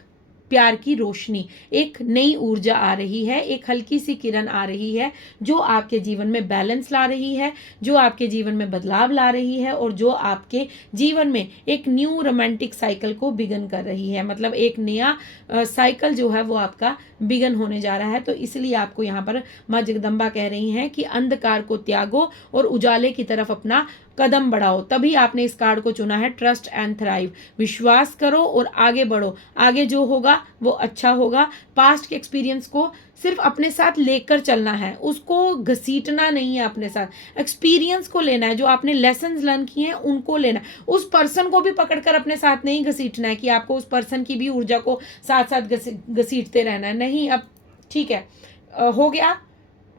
प्यार की रोशनी, एक नई ऊर्जा आ रही है, एक हल्की सी किरण आ रही है, जो आपके जीवन में बैलेंस ला रही है, जो आपके जीवन में बदलाव ला रही है, और जो आपके जीवन में एक न्यू रोमांटिक साइकिल को बिगन कर रही है। मतलब एक नया साइकिल जो है वो आपका बिगन होने जा रहा है। तो इसलिए आपको यहाँ पर माँ जगदम्बा कह रही हैं कि अंधकार को त्यागो और उजाले की तरफ अपना कदम बढ़ाओ। तभी आपने इस कार्ड को चुना है, ट्रस्ट एंड थ्राइव। विश्वास करो और आगे बढ़ो, आगे जो होगा वो अच्छा होगा। पास्ट के एक्सपीरियंस को सिर्फ अपने साथ लेकर चलना है, उसको घसीटना नहीं है, अपने साथ एक्सपीरियंस को लेना है, जो आपने लेसन्स लर्न किए हैं उनको लेना है। उस पर्सन को भी पकड़कर अपने साथ नहीं घसीटना है कि आपको उस पर्सन की भी ऊर्जा को साथ साथ घसीटते रहना है, नहीं। अब ठीक है, हो गया,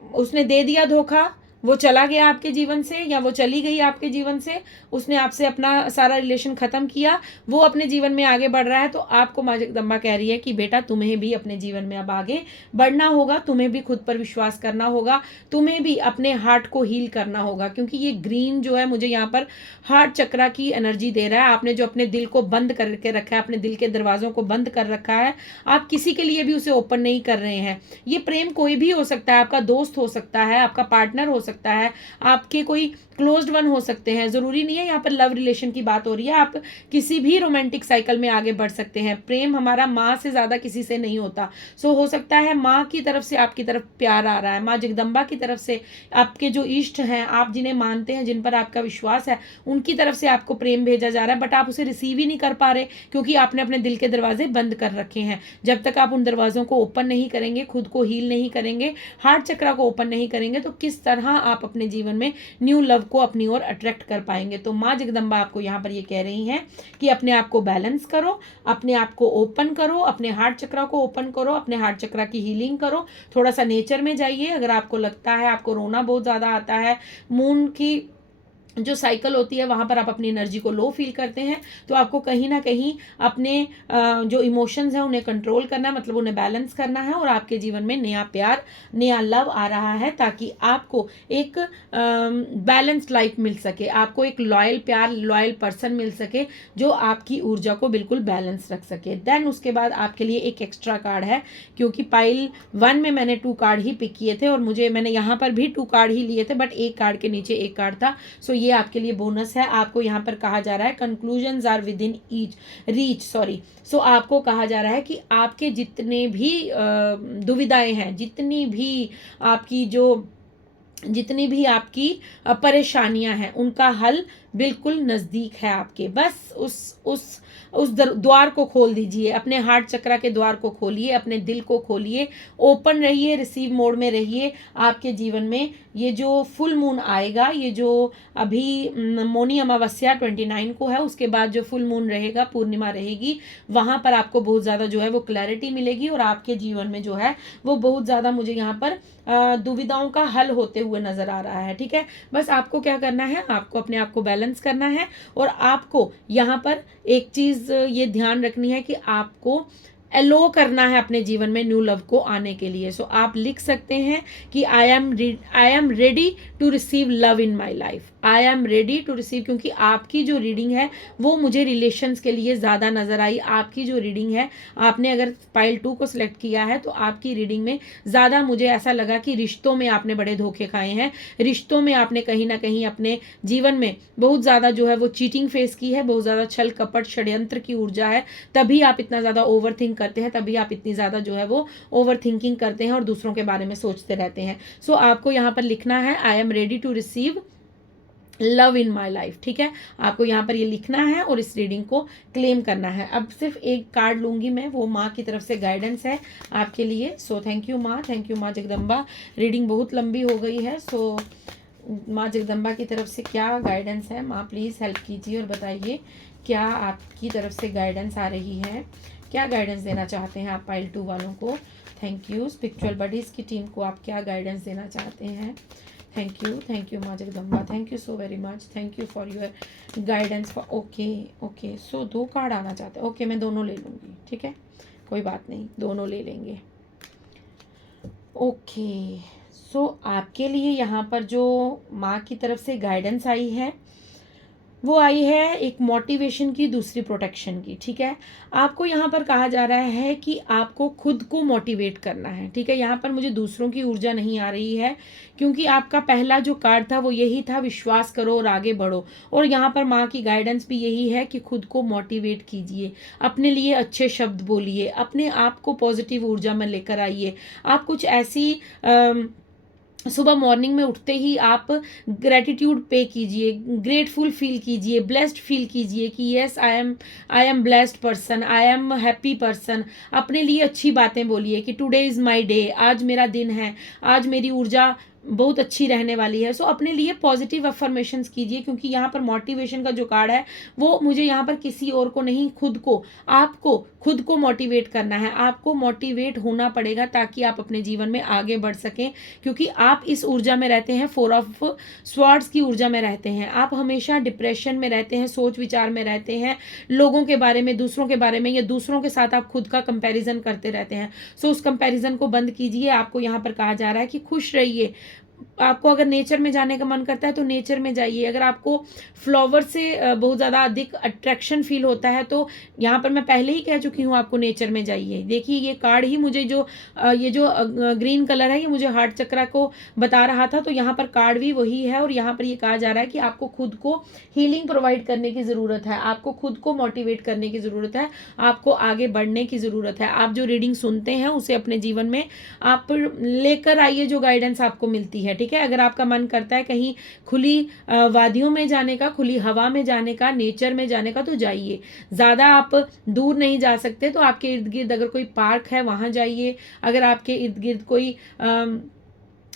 उसने दे दिया धोखा, वो चला गया आपके जीवन से या वो चली गई आपके जीवन से, उसने आपसे अपना सारा रिलेशन ख़त्म किया, वो अपने जीवन में आगे बढ़ रहा है, तो आपको माँ जगदम्बा कह रही है कि बेटा तुम्हें भी अपने जीवन में अब आगे बढ़ना होगा, तुम्हें भी खुद पर विश्वास करना होगा, तुम्हें भी अपने हार्ट को हील करना होगा, क्योंकि ये ग्रीन जो है मुझे यहाँ पर हार्ट चक्रा की एनर्जी दे रहा है। आपने जो अपने दिल को बंद करके रखा है, अपने दिल के दरवाजों को बंद कर रखा है, आप किसी के लिए भी उसे ओपन नहीं कर रहे हैं। ये प्रेम कोई भी हो सकता है, आपका दोस्त हो सकता है, आपका पार्टनर हो सकता है, आपके कोई क्लोज्ड वन हो सकते हैं, ज़रूरी नहीं है यहाँ पर लव रिलेशन की बात हो रही है, आप किसी भी रोमांटिक साइकिल में आगे बढ़ सकते हैं। प्रेम हमारा माँ से ज़्यादा किसी से नहीं होता। सो हो सकता है माँ की तरफ से आपकी तरफ प्यार आ रहा है, माँ जगदम्बा की तरफ से, आपके जो इष्ट हैं, आप जिन्हें मानते हैं, जिन पर आपका विश्वास है, उनकी तरफ से आपको प्रेम भेजा जा रहा है, बट आप उसे रिसीव ही नहीं कर पा रहे क्योंकि आपने अपने दिल के दरवाजे बंद कर रखे हैं। जब तक आप उन दरवाज़ों को ओपन नहीं करेंगे, खुद को हील नहीं करेंगे, हार्ट चक्रा को ओपन नहीं करेंगे, तो किस तरह आप अपने जीवन में न्यू लव को अपनी ओर अट्रैक्ट कर पाएंगे। तो माँ जगदम्बा आपको यहाँ पर ये कह रही हैं कि अपने आप को बैलेंस करो, अपने आप को ओपन करो, अपने हार्ट चक्रा को ओपन करो, अपने हार्ट चक्रा की हीलिंग करो, थोड़ा सा नेचर में जाइए। अगर आपको लगता है आपको रोना बहुत ज़्यादा आता है, मून की जो साइकिल होती है वहाँ पर आप अपनी एनर्जी को लो फील करते हैं, तो आपको कहीं ना कहीं अपने जो इमोशंस हैं उन्हें कंट्रोल करना है, मतलब उन्हें बैलेंस करना है, और आपके जीवन में नया प्यार, नया लव आ रहा है, ताकि आपको एक बैलेंस्ड लाइफ मिल सके, आपको एक लॉयल प्यार, लॉयल पर्सन मिल सके जो आपकी ऊर्जा को बिल्कुल बैलेंस रख सके। देन उसके बाद आपके लिए एक एक्स्ट्रा कार्ड है, क्योंकि पाइल 1 में मैंने 2 कार्ड ही पिक किए थे और मैंने यहाँ पर भी 2 कार्ड ही लिए थे, बट एक कार्ड के नीचे एक कार्ड था। सो ये आपके लिए बोनस है। आपको यहाँ पर कहा जा रहा है conclusions are within reach. So आपको कहा जा रहा है कि आपके जितने भी दुविधाएं हैं, जितनी भी आपकी परेशानियां हैं, उनका हल बिल्कुल नज़दीक है आपके। बस उस द्वार को खोल दीजिए, अपने हार्ट चक्रा के द्वार को खोलिए, अपने दिल को खोलिए, ओपन रहिए, रिसीव मोड में रहिए। आपके जीवन में ये जो फुल मून आएगा, ये जो अभी मौनी अमावस्या 29 को है, उसके बाद जो फुल मून रहेगा, पूर्णिमा रहेगी, वहाँ पर आपको बहुत ज़्यादा जो है वो क्लैरिटी मिलेगी, और आपके जीवन में जो है वो बहुत ज़्यादा मुझे यहाँ पर दुविधाओं का हल होते हुए नज़र आ रहा है। ठीक है, बस आपको क्या करना है, आपको अपने आप को बैलेंस करना है, और आपको यहाँ पर एक चीज़ ये ध्यान रखनी है कि आपको एलो करना है अपने जीवन में न्यू लव को आने के लिए। सो आप लिख सकते हैं कि I am ready to receive love in my life, I am ready to receive, क्योंकि आपकी जो रीडिंग है वो मुझे रिलेशंस के लिए ज़्यादा नज़र आई। आपकी जो रीडिंग है, आपने अगर पाइल 2 को सिलेक्ट किया है, तो आपकी रीडिंग में ज़्यादा मुझे ऐसा लगा कि रिश्तों में आपने बड़े धोखे खाए हैं, रिश्तों में आपने कहीं ना कहीं अपने जीवन में बहुत ज़्यादा जो है वो चीटिंग फेस की है, बहुत ज़्यादा छल कपट षड्यंत्र की ऊर्जा है, तभी आप इतना ज़्यादा ओवर थिंक करते हैं, तभी आप इतनी ज़्यादा जो है वो ओवर थिंकिंग करते हैं और दूसरों के बारे में सोचते रहते हैं। सो आपको यहाँ पर लिखना है I am ready to receive love in my life. ठीक है, आपको यहाँ पर ये लिखना है और इस रीडिंग को क्लेम करना है। अब सिर्फ एक कार्ड लूंगी मैं, वो माँ की तरफ से गाइडेंस है आपके लिए। सो थैंक यू माँ जगदम्बा। रीडिंग बहुत लंबी हो गई है, सो माँ जगदम्बा की तरफ से क्या गाइडेंस है, माँ प्लीज़ हेल्प कीजिए और बताइए क्या आपकी तरफ से गाइडेंस आ रही है, क्या गाइडेंस देना चाहते हैं आप पाइल 2 वालों को। Thank you. स्पिरिचुअल बडीज़ की टीम को आप क्या गाइडेंस देना चाहते हैं। थैंक यू माँ Jagdamba, thank you so very much, thank you for your guidance. Okay so 2 card आना चाहते हैं। ओके, मैं दोनों ले लूँगी, ठीक है, कोई बात नहीं, दोनों ले लेंगे। ओके, सो आपके लिए यहाँ पर जो माँ की तरफ से गाइडेंस आई है, वो आई है एक मोटिवेशन की, दूसरी प्रोटेक्शन की। ठीक है, आपको यहाँ पर कहा जा रहा है कि आपको खुद को मोटिवेट करना है। ठीक है, यहाँ पर मुझे दूसरों की ऊर्जा नहीं आ रही है, क्योंकि आपका पहला जो कार्ड था वो यही था, विश्वास करो और आगे बढ़ो, और यहाँ पर माँ की गाइडेंस भी यही है कि खुद को मोटिवेट कीजिए, अपने लिए अच्छे शब्द बोलिए, अपने आप को पॉजिटिव ऊर्जा में लेकर आइए। आप कुछ ऐसी सुबह मॉर्निंग में उठते ही आप ग्रेटिट्यूड पे कीजिए, ग्रेटफुल फील कीजिए, ब्लेस्ड फील कीजिए कि yes I am blessed person, I am happy person. अपने लिए अच्छी बातें बोलिए कि टुडे इज़ माय डे, आज मेरा दिन है, आज मेरी ऊर्जा बहुत अच्छी रहने वाली है। सो अपने लिए पॉजिटिव अफर्मेशंस कीजिए, क्योंकि यहाँ पर मोटिवेशन का जो कार्ड है वो मुझे यहाँ पर किसी और को नहीं, खुद को, आपको खुद को मोटिवेट करना है। आपको मोटिवेट होना पड़ेगा ताकि आप अपने जीवन में आगे बढ़ सकें, क्योंकि आप इस ऊर्जा में रहते हैं, 4 ऑफ स्वॉर्ड्स की ऊर्जा में रहते हैं। आप हमेशा डिप्रेशन में रहते हैं, सोच विचार में रहते हैं, लोगों के बारे में, दूसरों के बारे में, या दूसरों के साथ आप खुद का कंपैरिजन करते रहते हैं। सो उस कंपैरिजन को बंद कीजिए। आपको यहाँ पर कहा जा रहा है कि खुश रहिए। आपको अगर नेचर में जाने का मन करता है तो नेचर में जाइए। अगर आपको फ्लावर से बहुत ज़्यादा अधिक अट्रैक्शन फील होता है तो यहाँ पर मैं पहले ही कह चुकी हूँ, आपको नेचर में जाइए। देखिए ये कार्ड ही मुझे जो ये जो ग्रीन कलर है ये मुझे हार्ट चक्रा को बता रहा था, तो यहाँ पर कार्ड भी वही है। और यहाँ पर ये कहा जा रहा है कि आपको खुद को हीलिंग प्रोवाइड करने की ज़रूरत है, आपको खुद को मोटिवेट करने की ज़रूरत है, आपको आगे बढ़ने की ज़रूरत है। आप जो रीडिंग सुनते हैं उसे अपने जीवन में आप लेकर आइए, जो गाइडेंस आपको मिलती है। ठीक है, अगर आपका मन करता है कहीं खुली वादियों में जाने का, खुली हवा में जाने का, नेचर में जाने का, तो जाइए। ज़्यादा आप दूर नहीं जा सकते तो आपके इर्द गिर्द अगर कोई पार्क है वहाँ जाइए। अगर आपके इर्द गिर्द कोई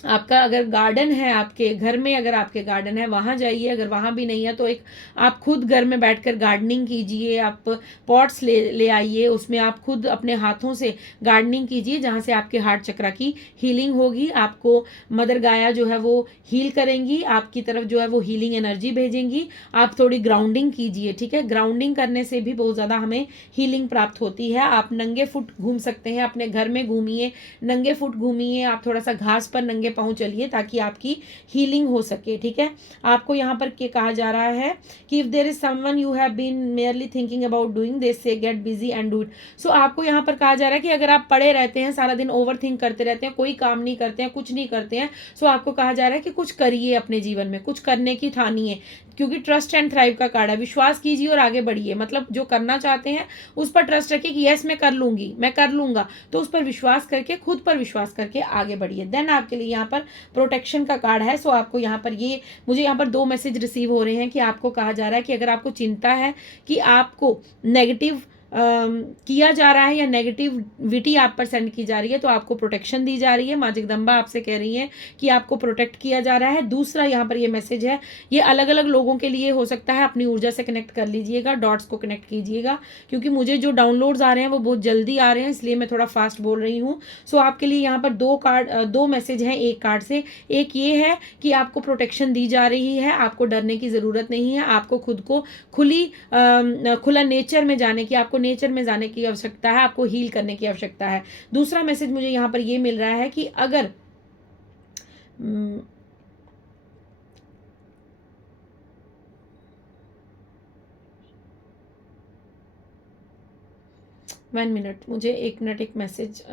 आपका अगर गार्डन है, आपके घर में अगर आपके गार्डन है वहाँ जाइए। अगर वहाँ भी नहीं है तो एक आप खुद घर में बैठकर गार्डनिंग कीजिए। आप पॉट्स ले आइए, उसमें आप खुद अपने हाथों से गार्डनिंग कीजिए, जहाँ से आपके हार्ट चक्रा की हीलिंग होगी। आपको मदर गाया जो है वो हील करेंगी, आपकी तरफ जो है वो हीलिंग एनर्जी भेजेंगी। आप थोड़ी ग्राउंडिंग कीजिए। ठीक है, ग्राउंडिंग करने से भी बहुत ज़्यादा हमें हीलिंग प्राप्त होती है। आप नंगे फुट घूम सकते हैं, अपने घर में घूमिए, नंगे फुट घूमिए। आप थोड़ा सा घास पर नंगे पांव चलिए ताकि आपकी हीलिंग हो सके। ठीक है, आपको यहाँ पर क्या कहा जा रहा है कि if there is someone you have been merely thinking about doing, they say get busy and do it. So आपको यहाँ पर कहा जा रहा है कि अगर आप पड़े रहते हैं सारा दिन, ओवर थिंक करते रहते हैं, कोई काम नहीं करते हैं, कुछ नहीं करते हैं, सो आपको कहा जा रहा है कि कुछ करिए, अपने जीवन में कुछ करने की ठानिए, क्योंकि ट्रस्ट एंड थ्राइव का कार्ड है। विश्वास कीजिए और आगे बढ़िए। मतलब जो करना चाहते हैं उस पर ट्रस्ट रखिए कि यस मैं कर लूंगी, मैं कर लूंगा, तो उस पर विश्वास करके, खुद पर विश्वास करके आगे बढ़िए। देन आपके लिए यहाँ पर प्रोटेक्शन का कार्ड है। सो आपको यहाँ पर ये, मुझे यहाँ पर 2 मैसेज रिसीव हो रहे हैं कि आपको कहा जा रहा है कि अगर आपको चिंता है कि आपको नेगेटिव किया जा रहा है या नेगेटिविटी आप पर सेंड की जा रही है, तो आपको प्रोटेक्शन दी जा रही है। माँ जगदम्बा आपसे कह रही है कि आपको प्रोटेक्ट किया जा रहा है। दूसरा यहाँ पर ये मैसेज है, ये अलग अलग लोगों के लिए हो सकता है, अपनी ऊर्जा से कनेक्ट कर लीजिएगा, डॉट्स को कनेक्ट कीजिएगा, क्योंकि मुझे जो डाउनलोड्स आ रहे हैं वो बहुत जल्दी आ रहे हैं, इसलिए मैं थोड़ा फास्ट बोल रही हूँ। सो आपके लिए यहाँ पर 2 मैसेज हैं एक कार्ड से। एक ये है कि आपको प्रोटेक्शन दी जा रही है, आपको डरने की ज़रूरत नहीं है, आपको खुद को खुला नेचर में जाने की, आपको नेचर में जाने की आवश्यकता है, आपको हील करने की आवश्यकता है। दूसरा मैसेज मुझे यहाँ पर ये मिल रहा है कि अगर 1 मिनट, मुझे 1 मिनट, एक message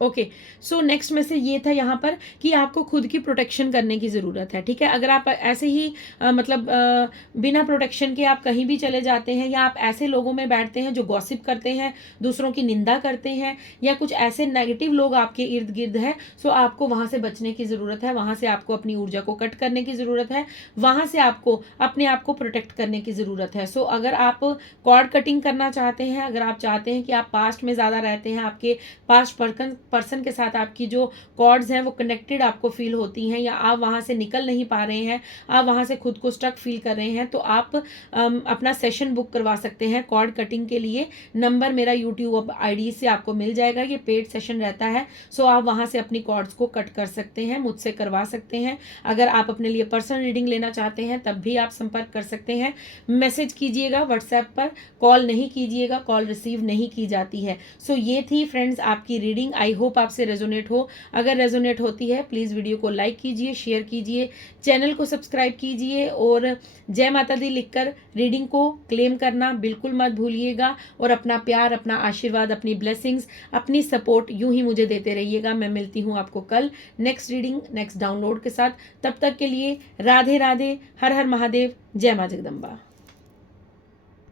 okay. So next message ये था यहाँ पर कि आपको खुद की प्रोटेक्शन करने की ज़रूरत है। ठीक है, अगर आप ऐसे ही बिना प्रोटेक्शन के आप कहीं भी चले जाते हैं, या आप ऐसे लोगों में बैठते हैं जो गॉसिप करते हैं, दूसरों की निंदा करते हैं, या कुछ ऐसे नेगेटिव लोग आपके इर्द गिर्द हैं, सो आपको वहाँ से बचने की ज़रूरत है। वहाँ से आपको अपनी ऊर्जा को कट करने की ज़रूरत है, वहाँ से आपको अपने आप को प्रोटेक्ट करने की ज़रूरत है। सो अगर आप कॉर्ड कटिंग करना चाहते हैं, अगर आप चाहते हैं कि आप पास्ट में ज़्यादा रहते हैं, आपके पास्ट पर्सन के साथ आपकी जो कॉर्ड्स हैं वो कनेक्टेड आपको फील होती हैं, या आप वहाँ से निकल नहीं पा रहे हैं, आप वहाँ से खुद को स्टक फील कर रहे हैं, तो आप अपना सेशन बुक करवा सकते हैं कॉर्ड कटिंग के लिए। नंबर मेरा यूट्यूब आईडी से आपको मिल जाएगा, ये पेड सेशन रहता है। सो आप वहाँ से अपनी कॉर्ड्स को कट कर सकते हैं, मुझसे करवा सकते हैं। अगर आप अपने लिए पर्सनल रीडिंग लेना चाहते हैं तब भी आप संपर्क कर सकते हैं। मैसेज कीजिएगा व्हाट्सएप पर, कॉल नहीं कीजिएगा, कॉल रिसीव नहीं की जाती है। सो ये थी फ्रेंड्स आपकी रीडिंग। आई होप आपसे रेजोनेट हो। अगर रेजोनेट होती है प्लीज़ वीडियो को लाइक कीजिए, शेयर कीजिए, चैनल को सब्सक्राइब कीजिए, और जय माता दी लिखकर रीडिंग को क्लेम करना बिल्कुल मत भूलिएगा। और अपना प्यार, अपना आशीर्वाद, अपनी ब्लेसिंग्स, अपनी सपोर्ट यूं ही मुझे देते रहिएगा। मैं मिलती हूँ आपको कल नेक्स्ट रीडिंग, नेक्स्ट डाउनलोड के साथ। तब तक के लिए राधे राधे, हर हर महादेव, जय माँ जगदम्बा।